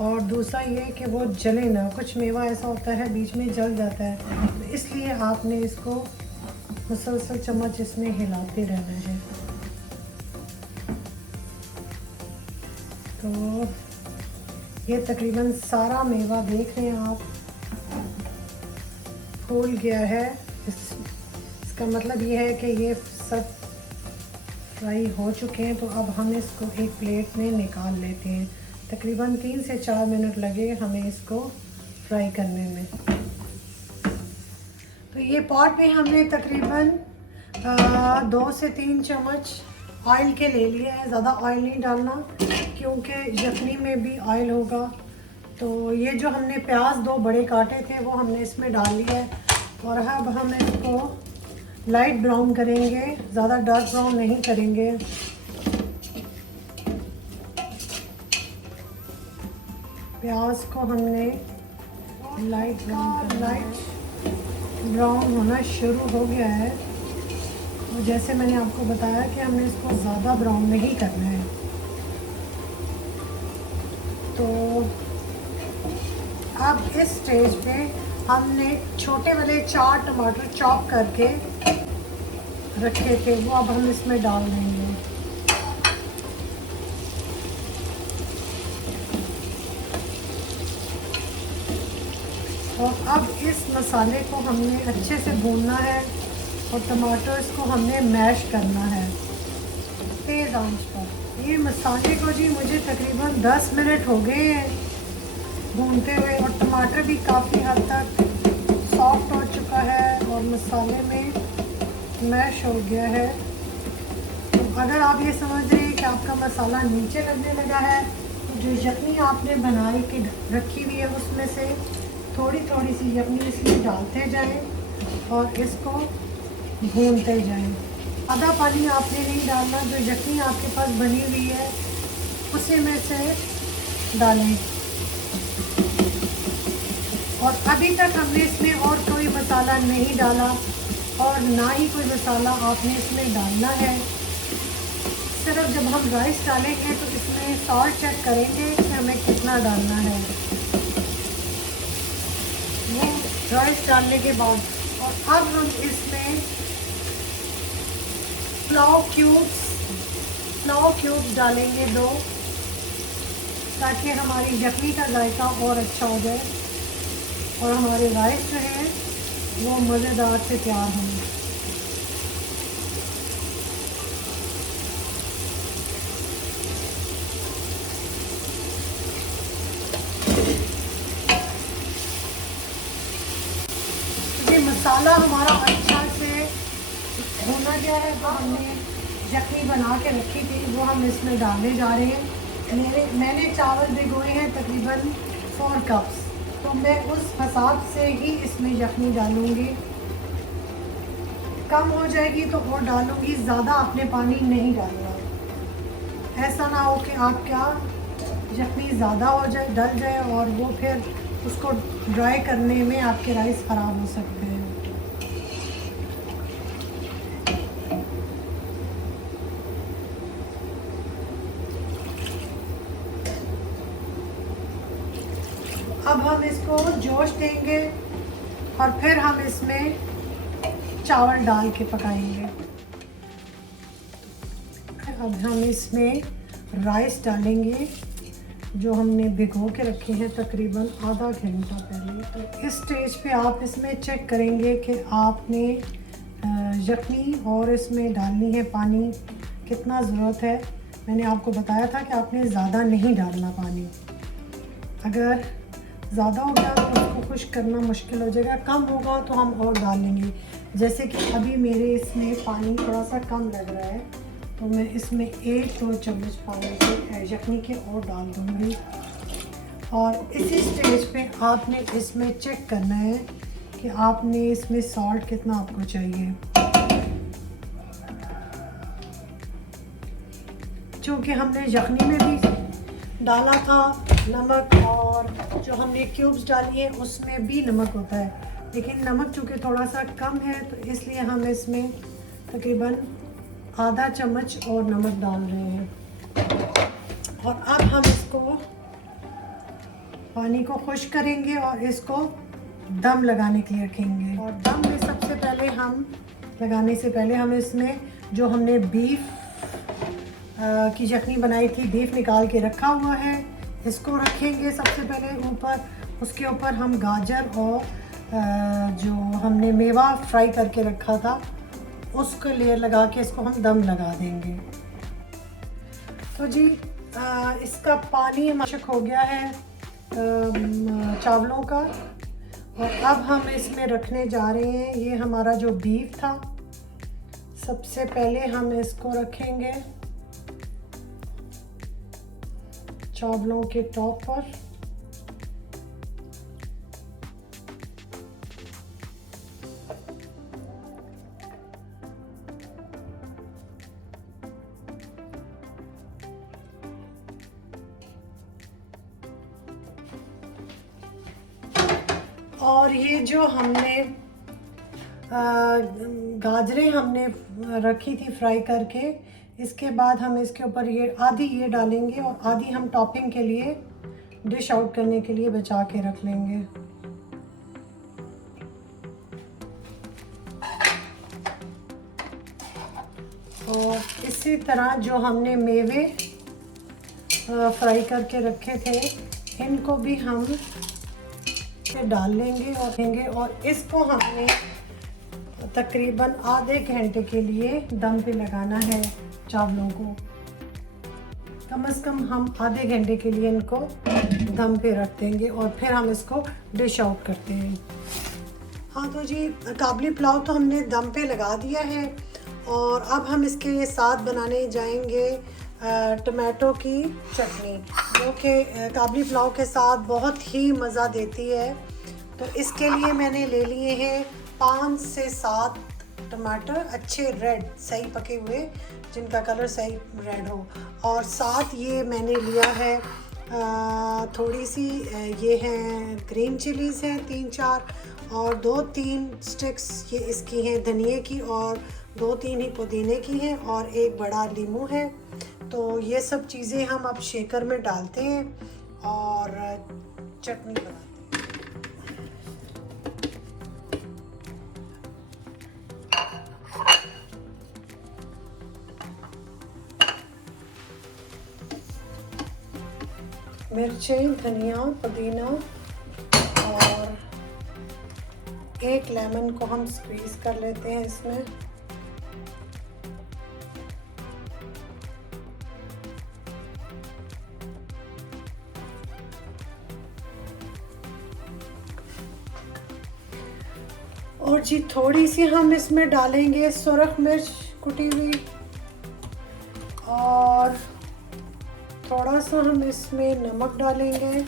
और दूसरा ये कि वो जले ना, कुछ मेवा ऐसा होता है बीच में जल जाता है, तो इसलिए आपने इसको मुसलसल चम्मच इसमें हिलाते रहना है। तो ये तकरीबन सारा मेवा देख रहे हैं आप, फूल गया है। इसका मतलब ये है कि ये सब फ्राई हो चुके हैं। तो अब हम इसको एक प्लेट में निकाल लेते हैं। तकरीबन 3 से 4 मिनट लगे हमें इसको फ्राई करने में। तो ये पॉट में हमने तकरीबन 2 से 3 चम्मच ऑयल के ले लिया है। ज़्यादा ऑयल नहीं डालना क्योंकि यखनी में भी ऑयल होगा। तो ये जो हमने प्याज 2 बड़े काटे थे वो हमने इसमें डाल लिया है, और अब हम इसको लाइट ब्राउन करेंगे, ज़्यादा डार्क ब्राउन नहीं करेंगे। प्याज को हमने लाइट ब्राउन होना शुरू हो गया है, और जैसे मैंने आपको बताया कि हमने इसको ज़्यादा ब्राउन नहीं करना है। तो अब इस स्टेज पे हमने छोटे वाले 4 टमाटर चॉप करके रखे थे, वो अब हम इसमें डाल देंगे। और अब इस मसाले को हमने अच्छे से भूनना है, और टमाटर्स को हमने मैश करना है तेज़ आंच पर। ये मसाले को जी मुझे तकरीबन 10 मिनट हो गए हैं भूनते हुए, और टमाटर भी काफ़ी हद तक सॉफ्ट हो चुका है और मसाले में मैश हो गया है। तो अगर आप ये समझ रहे हैं कि आपका मसाला नीचे लगने लगा है, तो जो यखनी आपने बनाई के रखी हुई है उसमें से थोड़ी थोड़ी सी यखनी इसमें डालते जाएं और इसको भूनते जाएं। आधा पानी आपने नहीं डालना, जो यखनी आपके पास बनी हुई है उसी में से डालें। और अभी तक हमने इसमें और कोई मसाला नहीं डाला, और ना ही कोई मसाला आपने इसमें डालना है। सिर्फ जब हम राइस डालेंगे तो इसमें सॉल्ट चेक करेंगे कि हमें कितना डालना है। राइस डालने के बाद और अब हम इसमें फ्लावर क्यूब्स डालेंगे 2, ताकि हमारी यखनी का जायका और अच्छा हो जाए और हमारे राइस जो है वो मज़ेदार से तैयार होंगे। ये मसाला हमारा अच्छा से होना गया है, तो हमने यखनी बना के रखी थी वो हम इसमें डालने जा रहे हैं। मैंने चावल भिगोए हैं तकरीबन 4 कप्स, तो मैं उस हिसाब से ही इसमें यखनी डालूँगी। कम हो जाएगी तो और डालूँगी, ज़्यादा आपने पानी नहीं डालना। ऐसा ना हो कि आपका यखनी ज़्यादा हो जाए, डल जाए और वो फिर उसको ड्राई करने में आपके राइस ख़राब हो सकते हैं। अब हम इसको जोश देंगे और फिर हम इसमें चावल डाल के पकाएंगे। अब हम इसमें राइस डालेंगे जो हमने भिगो के रखे हैं तकरीबन आधा घंटा पहले। तो इस स्टेज पे आप इसमें चेक करेंगे कि आपने यखनी और इसमें डालनी है पानी कितना ज़रूरत है। मैंने आपको बताया था कि आपने ज़्यादा नहीं डालना पानी। अगर ज़्यादा हो गया तो उसको खुश्क करना मुश्किल हो जाएगा, कम होगा तो हम और डाल लेंगे। जैसे कि अभी मेरे इसमें पानी थोड़ा सा कम लग रहा है, तो मैं इसमें 1-2 चम्मच पानी के यखनी के और डाल दूँगी। और इसी स्टेज पे आपने इसमें चेक करना है कि आपने इसमें सॉल्ट कितना आपको चाहिए। क्योंकि हमने यखनी में भी डाला था नमक, और जो हमने क्यूब्स डाली है उसमें भी नमक होता है, लेकिन नमक चूँकि थोड़ा सा कम है तो इसलिए हम इसमें तकरीबन आधा चम्मच और नमक डाल रहे हैं। और अब हम इसको पानी को खुश्क करेंगे और इसको दम लगाने के लिए रखेंगे। और दम में सबसे पहले हम लगाने से पहले हम इसमें जो हमने बीफ की यखनी बनाई थी, बीफ निकाल के रखा हुआ है, इसको रखेंगे सबसे पहले ऊपर। उसके ऊपर हम गाजर और जो हमने मेवा फ्राई करके रखा था उसको लेयर लगा के इसको हम दम लगा देंगे। तो जी इसका पानी मशक हो गया है चावलों का, और अब हम इसमें रखने जा रहे हैं ये हमारा जो बीफ था। सबसे पहले हम इसको रखेंगे चावलों के टॉप पर। और ये जो हमने गाजरें हमने रखी थी फ्राई करके, इसके बाद हम इसके ऊपर ये आधी ये डालेंगे और आधी हम टॉपिंग के लिए डिश आउट करने के लिए बचा के रख लेंगे। और इसी तरह जो हमने मेवे फ्राई करके रखे थे इनको भी हम डाल लेंगे और इसको हमने तकरीबन आधे घंटे के लिए दम पे लगाना है। चावलों को कम से कम हम आधे घंटे के लिए इनको दम पे रख देंगे और फिर हम इसको डिश आउट करते हैं। हाँ तो जी काबली पुलाव तो हमने दम पे लगा दिया है, और अब हम इसके साथ बनाने जाएंगे टमाटो की चटनी, जो कि काबली पुलाव के साथ बहुत ही मज़ा देती है। तो इसके लिए मैंने ले लिए हैं 5 से 7 टमाटर, अच्छे रेड सही पके हुए, जिनका कलर सही रेड हो। और साथ ये मैंने लिया है थोड़ी सी ये हैं ग्रीन चिलीज़ हैं 3-4, और 2-3 स्टिक्स ये इसकी हैं धनिए की, और 2-3 ही पुदीने की हैं, और एक बड़ा नींबू है। तो ये सब चीज़ें हम अब शेकर में डालते हैं और चटनी बनाते हैं। मिर्चें, धनिया, पुदीना और एक लेमन को हम स्क्वीज़ कर लेते हैं इसमें। और जी थोड़ी सी हम इसमें डालेंगे सुरख मिर्च कुटी हुई, और थोड़ा सा हम इसमें नमक डालेंगे,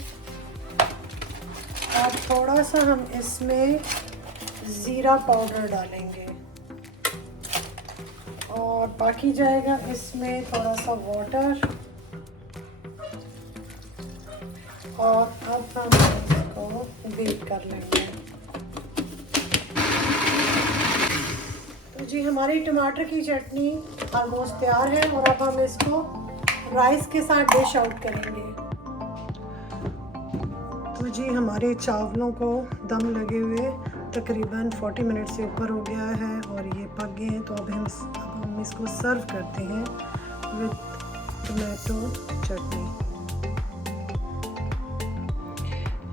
और थोड़ा सा हम इसमें ज़ीरा पाउडर डालेंगे, और बाकी जाएगा इसमें थोड़ा सा वाटर। और अब हम इसको बीट कर लेंगे। तो जी हमारी टमाटर की चटनी ऑलमोस्ट तैयार है, और अब हम इसको राइस के साथ डिश आउट करेंगे। तो जी हमारे चावलों को दम लगे हुए तकरीबन 40 मिनट से ऊपर हो गया है और ये पक गए हैं। तो अब हम इसको सर्व करते हैं विद टोमेटो चटनी।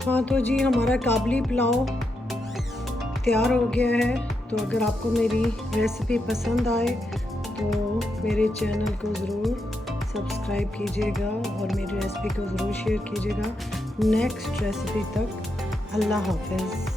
हाँ तो जी हमारा काबली पुलाव तैयार हो गया है। तो अगर आपको मेरी रेसिपी पसंद आए तो मेरे चैनल को ज़रूर सब्सक्राइब कीजिएगा और मेरी रेसिपी को ज़रूर शेयर कीजिएगा। नेक्स्ट रेसिपी तक अल्लाह हाफ़िज़।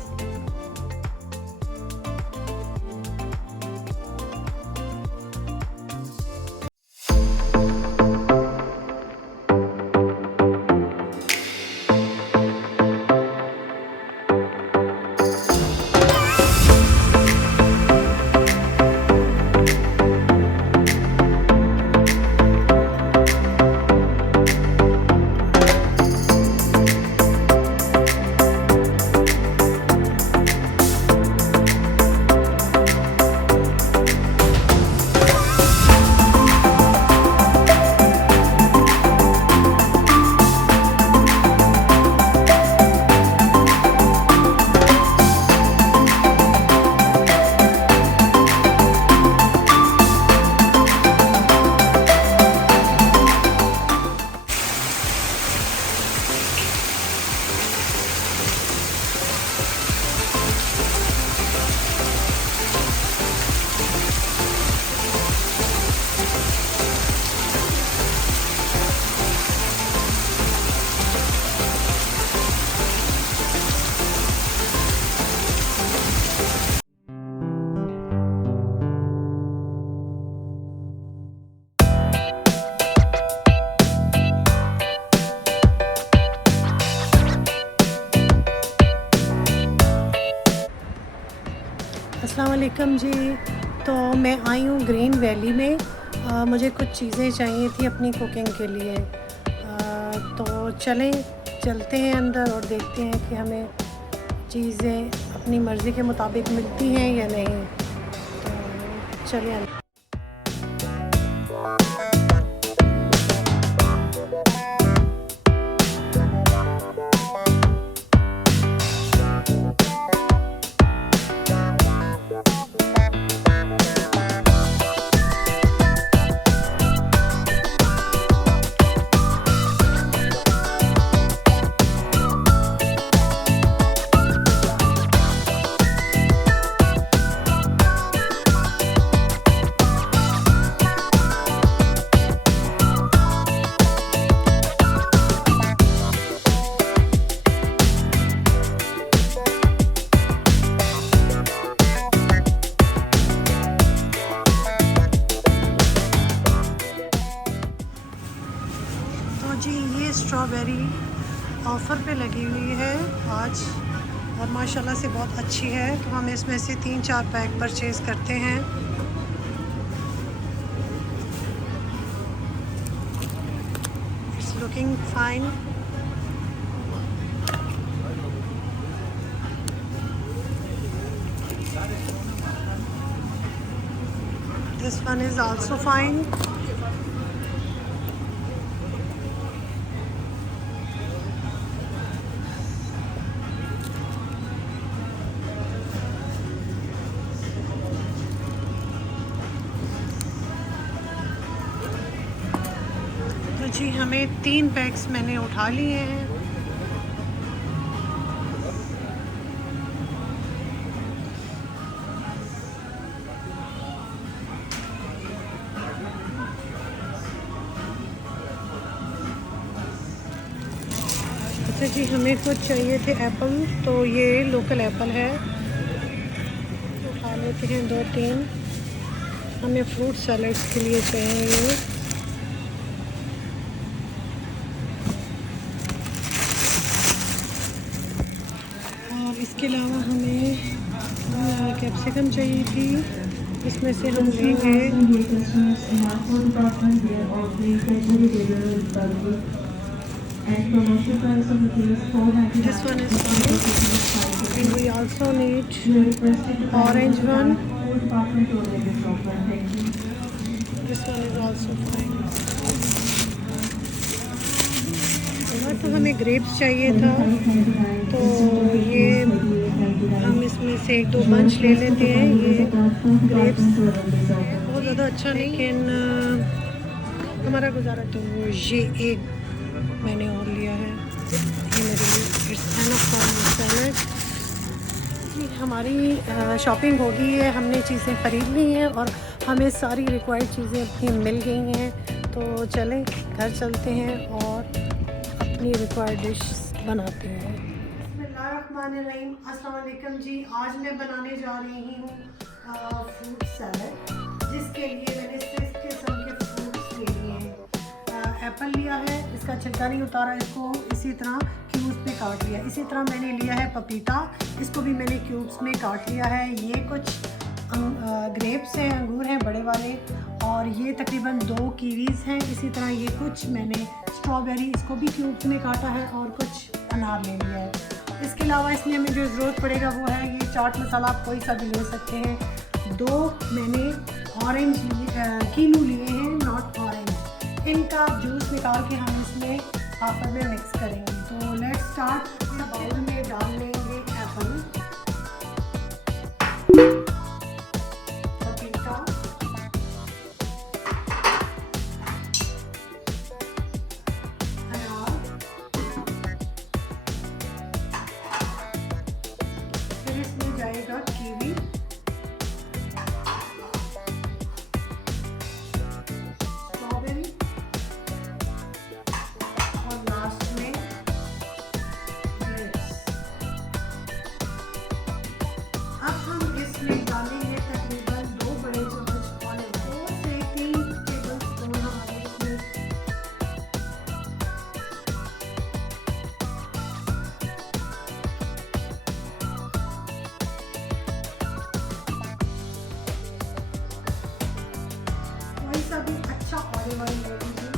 अस्सलाम वालेकुम जी। तो मैं आई हूँ ग्रीन वैली में। मुझे कुछ चीज़ें चाहिए थी अपनी कुकिंग के लिए। तो चलते हैं अंदर और देखते हैं कि हमें चीज़ें अपनी मर्ज़ी के मुताबिक मिलती हैं या नहीं। तो चलिए अंदर। जी ये स्ट्रॉबेरी ऑफ़र पे लगी हुई है आज और माशाल्लाह से बहुत अच्छी है। तो हम इसमें से 3-4 पैक परचेज़ करते हैं। It's looking fine. This one is also fine. जी हमें 3 पैक्स मैंने उठा लिए हैं। अच्छा जी हमें कुछ चाहिए थे एप्पल, तो ये लोकल एप्पल है, उठा लेते हैं 2-3। हमें फ्रूट सैलेड्स के लिए चाहिए। और इसके अलावा हमें कैप्सिकम चाहिए थी, इसमें से हम लेंगे this one is fine, and we also need orange one. This one is also fine. तो हमें ग्रेप्स चाहिए था, तो ये हम इसमें से 1-2 बंच ले लेते हैं। ये ग्रेप्स बहुत ज़्यादा अच्छा नहीं, लेकिन हमारा गुजारा। तो ये एक मैंने और लिया है, ये मेरे लिए इट्स एनफ फॉर सैलेड। हमारी शॉपिंग हो गई है, हमने चीज़ें ख़रीद ली हैं और हमें सारी रिक्वायर्ड चीज़ें अपनी मिल गई हैं। तो चलें घर चलते हैं और अपनी रिक्वायर्ड डिश बनाते हैं। बिस्मिल्लाहिर्रहमानिर्रहीम, अस्सलाम वालेकुम जी। आज मैं बनाने जा रही हूँ फ्रूट सैलेड, जिसके लिए मैंने 6 किस्म के फ्रूट्स ले लिए हैं। एप्पल लिया है, इसका छिलका नहीं उतारा, इसको इसी तरह क्यूब्स में काट लिया। इसी तरह मैंने लिया है पपीता, इसको भी मैंने क्यूब्स में काट लिया है। ये कुछ ग्रेप्स हैं, अंगूर हैं बड़े वाले, और ये तकरीबन 2 कीवीज़ हैं। इसी तरह ये कुछ मैंने स्ट्रॉबेरी, इसको भी क्यूब्स में काटा है, और कुछ अनार ले लिया है। इसके अलावा इसमें हमें जो ज़रूरत पड़ेगा वो है ये चाट मसाला, आप कोई सा भी ले सकते हैं। 2 मैंने ऑरेंज कीनू लिए हैं, नॉट ऑरेंज। इनका जूस निकाल के हम इसमें आपस में मिक्स करेंगे। तो लेट्स स्टार्ट। बाउल में डाल लेंगे एप्पल, पपीता, अनार, फिर इसमें जाएगा कीवी, स्ट्रॉबेरी, और लास्ट में ग्रेप्स। अब हम इसमें डालेंगे तकरीबन 2 बड़े चम्मच ऑलिव ऑयल, 2 से 3 टेबलस्पून हमारे इसमें कोई सा भी अच्छा ऑलिव ऑयल ले लीजिए।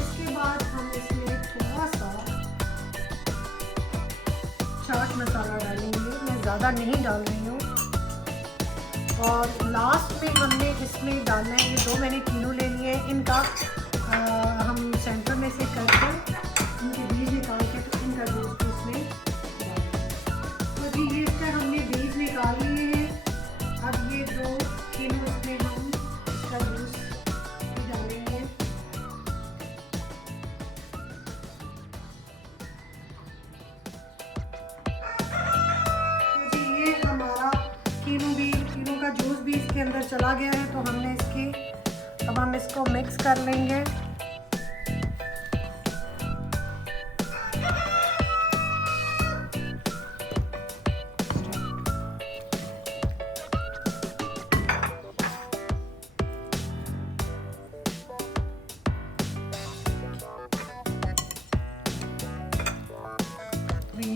इसके बाद हम इसमें थोड़ा सा चाट मसाला डालेंगे, मैं ज़्यादा नहीं डाल रही हूँ। और लास्ट में हमने इसमें डालना है, ये 2 मैंने कीनू ले लिए हैं, इनका हम सेंटर में से करके इनके बीज निकाल के तो इनका जूस भी इसमें डालेंगे। तो जी ये इसका हमने बीज निकाल लिए हैं। अब ये 2 कीनू इसमें हम इसका जूस भी डालेंगे। तो जी ये हमारा कीनू का जूस भी इसके अंदर चला गया है। तो हमने अब हम इसको मिक्स कर लेंगे।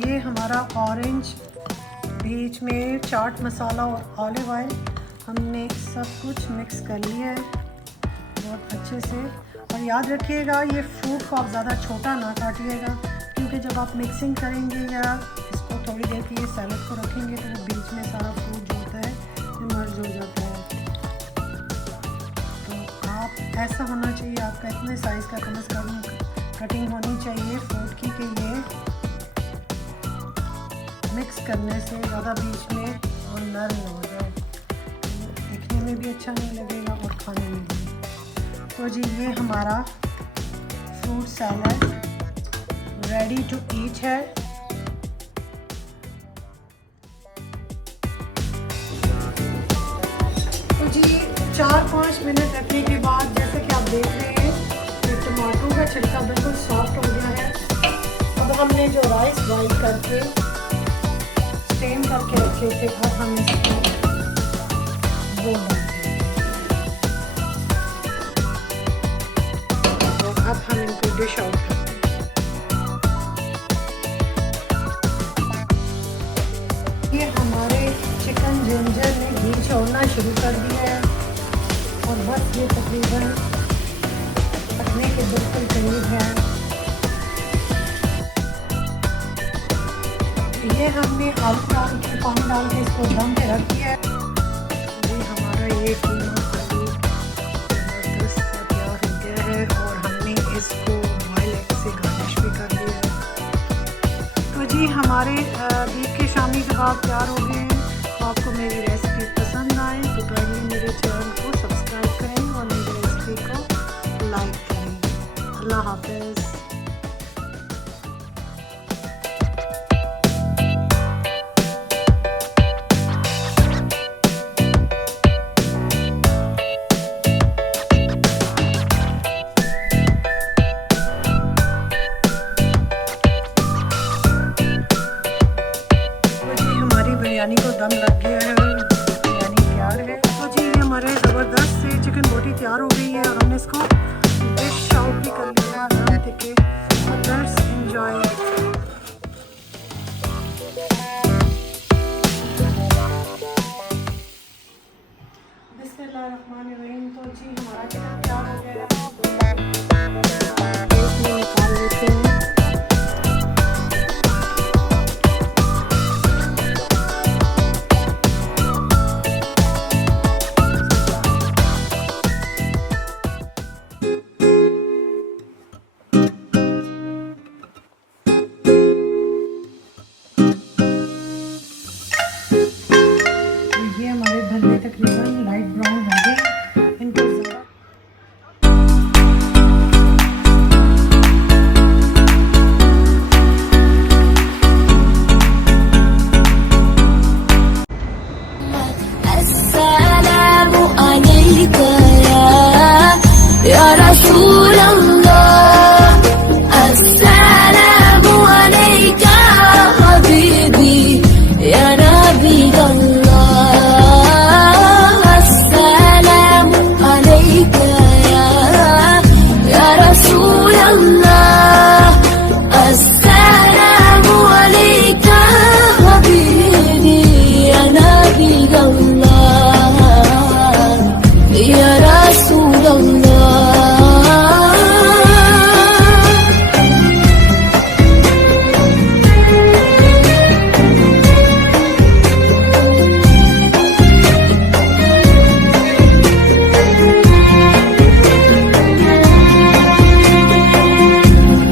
ये हमारा ऑरेंज, बीच में चाट मसाला और ऑलिव ऑयल, हमने सब कुछ मिक्स कर लिया है बहुत अच्छे से। और याद रखिएगा ये फ्रूट को आप ज़्यादा छोटा ना काटिएगा, क्योंकि जब आप मिक्सिंग करेंगे या इसको थोड़ी देर के लिए सैलेड को रखेंगे तो वो बीच में सारा फ्रूट जो होता है मर्ज हो जाता है। तो आप ऐसा होना चाहिए, आपका इतने साइज़ का कम से कम कटिंग होनी चाहिए फ्रूट की, कि ये मिक्स करने से ज़्यादा बीच में और नरम हो जाए। देखने में में भी अच्छा नहीं लगेगा और खाने में भी। तो जी ये हमारा fruit salad ready to eat है। तो जी 4-5 मिनट रखने के बाद जैसे कि आप देख रहे हैं कि टमाटरों का छिलका बिल्कुल सॉफ्ट हो गया है। अब हमने जो राइस बॉईल करके स्टेन करके रखे थे, अब हम इसको वो और अब हम इनको डिश आउट करते हैं। ये हमारे चिकन जिंजर ने घी छोड़ना शुरू कर दिया है और बस ये तकरीबन पकने के बिल्कुल करीब है। ये हमने आलू डाल के पानी डाल के इसको दम पे रख दिया है। ये हमारा ये कीमा आलू जबरदस्त सा तैयार हो गया है और हमने इसको बॉयल एग से गार्निश भी कर दिया है। तो जी हमारे बीफ के शामी कबाब तैयार हो गए हैं। तो आपको मेरी रेसिपी पसंद आए तो काइंडली मेरे चैनल को सब्सक्राइब करें और मेरी रेसिपी को लाइक करें। अल्लाह हाफ़िज़। बिरयानी को दम लग गया है और बिरयानी तैयार है। तो जी ये हमारे ज़बरदस्त से चिकन बोटी तैयार हो गई है और हमने इसको डिश आउट भी कर लिया है। देखिए, लेट्स एंजॉय। बिस्मिल्लाहिर्रहमानिर्रहीम। तो जी हमारा चिकन तैयार हो गया है। प्लेट में निकाल लेते हैं। हमारे भरने तकरीबन लाइट ब्राउन हो गए। इनको अस्सलामु अलैका या रसूल अल्लाह, अस्सलामु अलैका हबीबी या नबी अल्लाह, अस्सलामु अलैका या रसूल अल्लाह, अस्सलामु अलैका हबीबी या नबी अल्लाह या रसूल अल्लाह।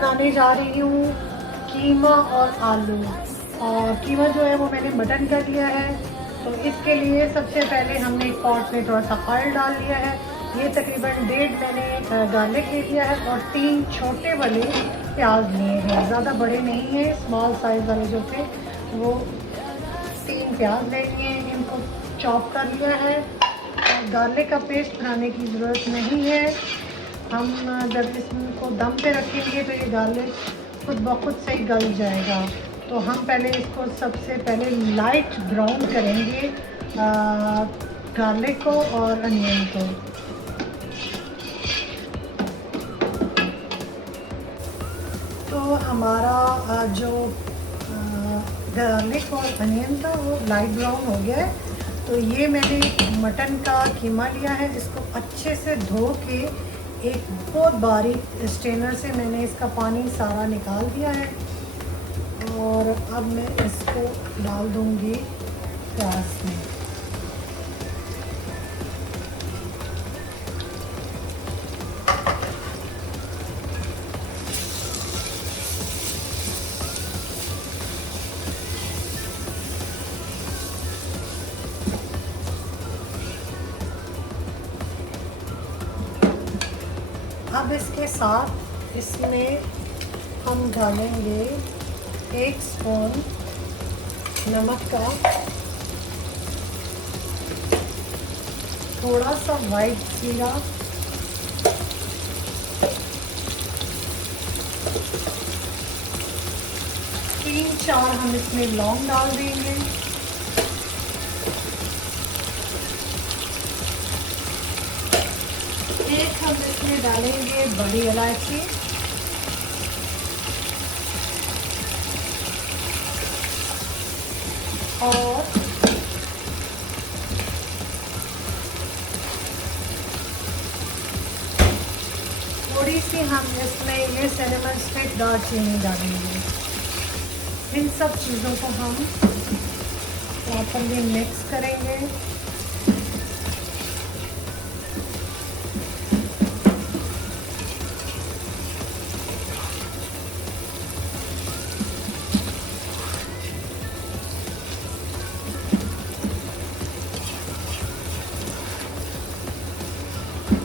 बनाने जा रही हूँ कीमा और आलू। और कीमा जो है वो मैंने मटन का लिया है। तो इसके लिए सबसे पहले हमने एक पॉट में थोड़ा सा ऑयल डाल लिया है। ये तकरीबन 1.5 मैंने गार्लिक ले लिया है और 3 छोटे वाले प्याज लिए हैं, ज़्यादा बड़े नहीं हैं, स्मॉल साइज़ वाले जो थे वो 3 प्याज ले लिए हैं, इनको चॉप कर लिया है। गार्लिक का पेस्ट बनाने की ज़रूरत नहीं है। हम जब इसको दम पे रखेंगे तो ये गार्लिक खुद ब खुद से ही गल जाएगा। तो हम पहले इसको सबसे पहले लाइट ब्राउन करेंगे गार्लिक को और अनियन को। तो हमारा जो गार्लिक और अनियन था वो लाइट ब्राउन हो गया है। तो ये मैंने मटन का कीमा लिया है, इसको अच्छे से धो के एक बहुत बारीक स्ट्रेनर से मैंने इसका पानी सारा निकाल दिया है। और अब मैं इसको डाल दूंगी प्याज में। अब इसके साथ इसमें हम डालेंगे 1 स्पून नमक का, थोड़ा सा वाइट जीरा, तीन चार हम इसमें लौंग डाल देंगे, एक हम इसमें डालेंगे बड़ी इलायची, और थोड़ी सी हम इसमें ये सिनेमन स्टिक दालचीनी डालेंगे। इन सब चीज़ों को हम प्रॉपरली मिक्स करेंगे।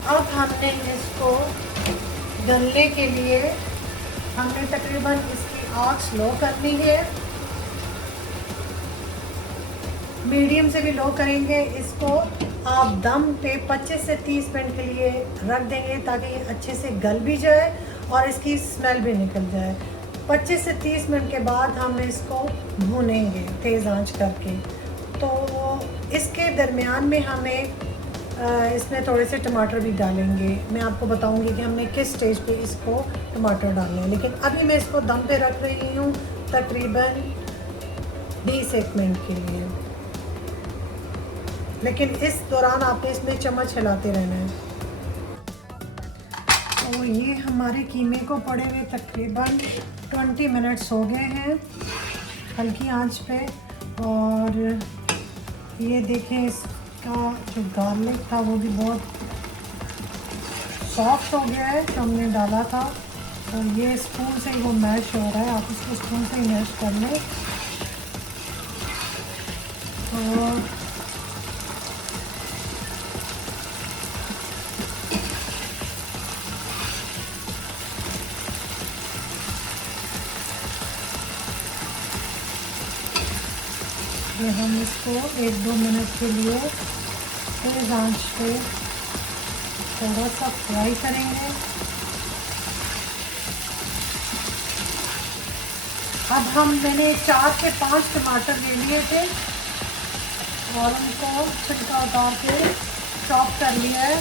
अब हमने इसको गलने के लिए हमने तकरीबन इसकी आँच स्लो करनी है, मीडियम से भी लो करेंगे। इसको आप दम पे 25 से 30 मिनट के लिए रख देंगे ताकि ये अच्छे से गल भी जाए और इसकी स्मेल भी निकल जाए। 25 से 30 मिनट के बाद हम इसको भूनेंगे तेज़ आंच करके। तो इसके दरमियान में हमें इसमें थोड़े से टमाटर भी डालेंगे। मैं आपको बताऊंगी कि हमने किस स्टेज पे इसको टमाटर डालने हैं, लेकिन अभी मैं इसको दम पे रख रही हूँ तकरीबन 20 मिनट के लिए। लेकिन इस दौरान आपने इसमें चम्मच हिलाते रहना है। तो ये हमारे कीमे को पड़े हुए तकरीबन 20 मिनट्स हो गए हैं हल्की आंच पे। और ये देखें इसका जो गार्लिक था वो भी बहुत सॉफ्ट हो गया है जो हमने डाला था। और ये स्पून से ही वो मैश हो रहा है, आप इसको स्पून से ही मैश कर लें। और फिर हम इसको 1-2 मिनट के लिए तेज़ आंच पे थोड़ा सा फ्राई करेंगे। अब मैंने 4 से 5 टमाटर ले लिए थे और उनको छिलका उतार के चॉप कर लिया है।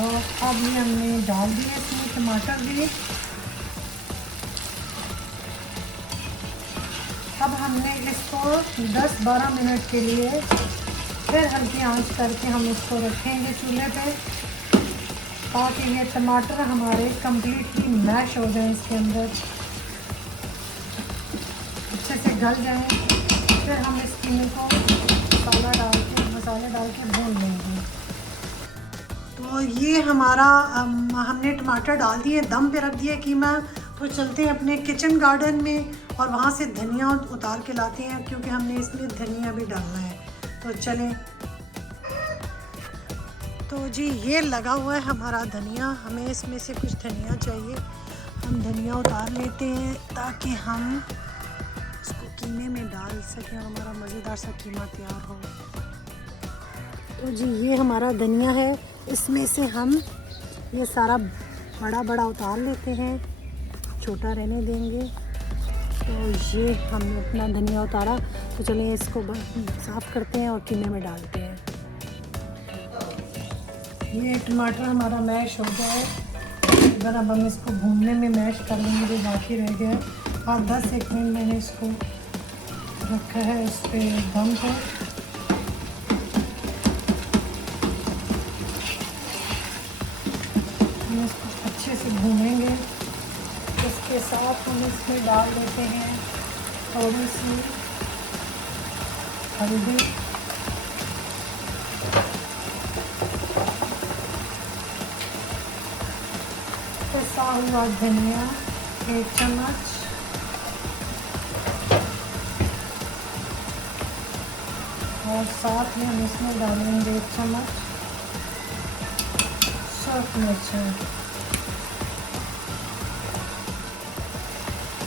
और अब ये हमने डाल दिए इसमें टमाटर भी। अब हमने इसको 10-12 मिनट के लिए फिर हल्की आंच करके हम इसको रखेंगे चूल्हे पे ताकि ये टमाटर हमारे कम्प्लीटली मैश हो जाए, इसके अंदर अच्छे से गल जाएं। फिर हम इस कीमे को मसाले डाल के भून लेंगे। तो ये हमारा हमने टमाटर डाल दिए, दम पे रख दिया कीमा। तो चलते हैं अपने किचन गार्डन में और वहाँ से धनिया उतार के लाते हैं, क्योंकि हमने इसमें धनिया भी डालना है। तो चलें। तो जी ये लगा हुआ है हमारा धनिया, हमें इसमें से कुछ धनिया चाहिए। हम धनिया उतार लेते हैं ताकि हम इसको कीमे में डाल सकें और हमारा मज़ेदार सा कीमा तैयार हो। तो जी ये हमारा धनिया है, इसमें से हम ये सारा बड़ा बड़ा उतार लेते हैं, छोटा रहने देंगे। तो ये हमने अपना धनिया उतारा। तो चलिए इसको साफ़ करते हैं और कीमे में डालते हैं। ये टमाटर हमारा मैश हो गया है, अगर अब हम इसको भूनने में मैश कर लेंगे जो बाकी रह गया है। 10-1 मिनट मैंने इसको रखा है इस पर दम पर। हम इसको अच्छे से भूनेंगे। इसके साथ हम इसमें डाल देते हैं थोड़ी सी हल्दी, पिसा हुआ धनिया 1 चम्मच, और साथ में हम इसमें डालेंगे 1 चम्मच सूख मिर्च।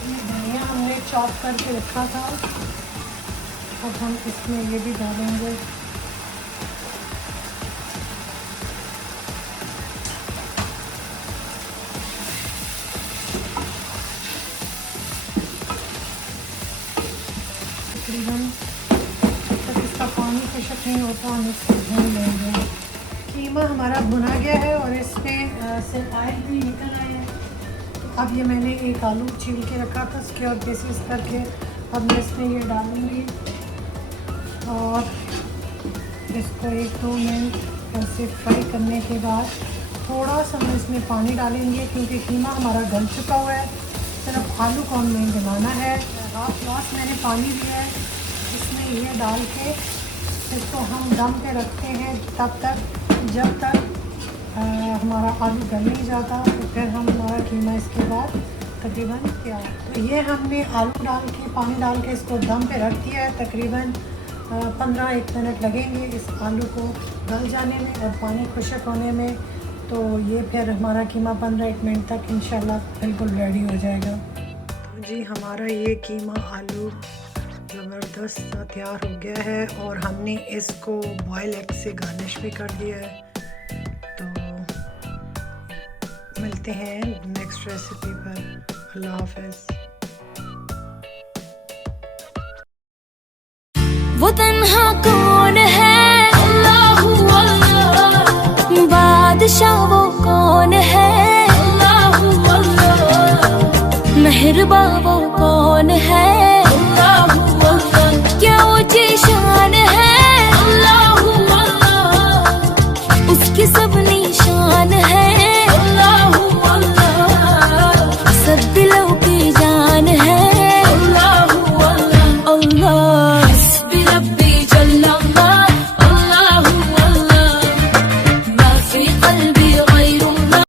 ये धनिया हमने चॉप करके रखा था, अब हम इसमें ये भी डालेंगे। तकरीबन जब तक इसका पानी खुश्क नहीं होता हम इसको भून लेंगे। कीमा हमारा भुना गया है और इसमें से ऑयल भी निकल आया है। अब ये मैंने एक आलू छील के रखा था, उसके और पीसेस करके अब मैं इसमें ये डालूँगी और इसको 1-2 मिनट ऐसे फ्राई करने के बाद थोड़ा सा हम इसमें पानी डालेंगे, क्योंकि कीमा हमारा गल चुका हुआ है। सिर्फ आलू को हमें गलाना है। हाफ ग्लास मैंने पानी लिया है, इसमें ये डाल के इसको हम दम पे रखते हैं तब तक जब तक हमारा आलू गल नहीं जाता। तो फिर हम हमारा कीमा इसके बाद तकरीबन तैयार। तो ये हमने आलू डाल के पानी डाल के इसको दम पे रख दिया है। तकरीबन 15-1 मिनट लगेंगे इस आलू को गल जाने में और पानी खुश्क होने में। तो ये फिर हमारा कीमा 15-1 मिनट तक इंशाल्लाह बिल्कुल रेडी हो जाएगा। तो जी हमारा ये कीमा आलू ज़बरदस्त तैयार हो गया है और हमने इसको बॉयल एग से गार्निश भी कर दिया है। तो मिलते हैं नेक्स्ट रेसिपी पर। अल्लाह हाफ़िज़। वो तन्हा कौन है, अल्लाहू अल्लाह। बादशाह वो कौन है, अल्लाहू अल्लाह। मेहरबान वो कौन है,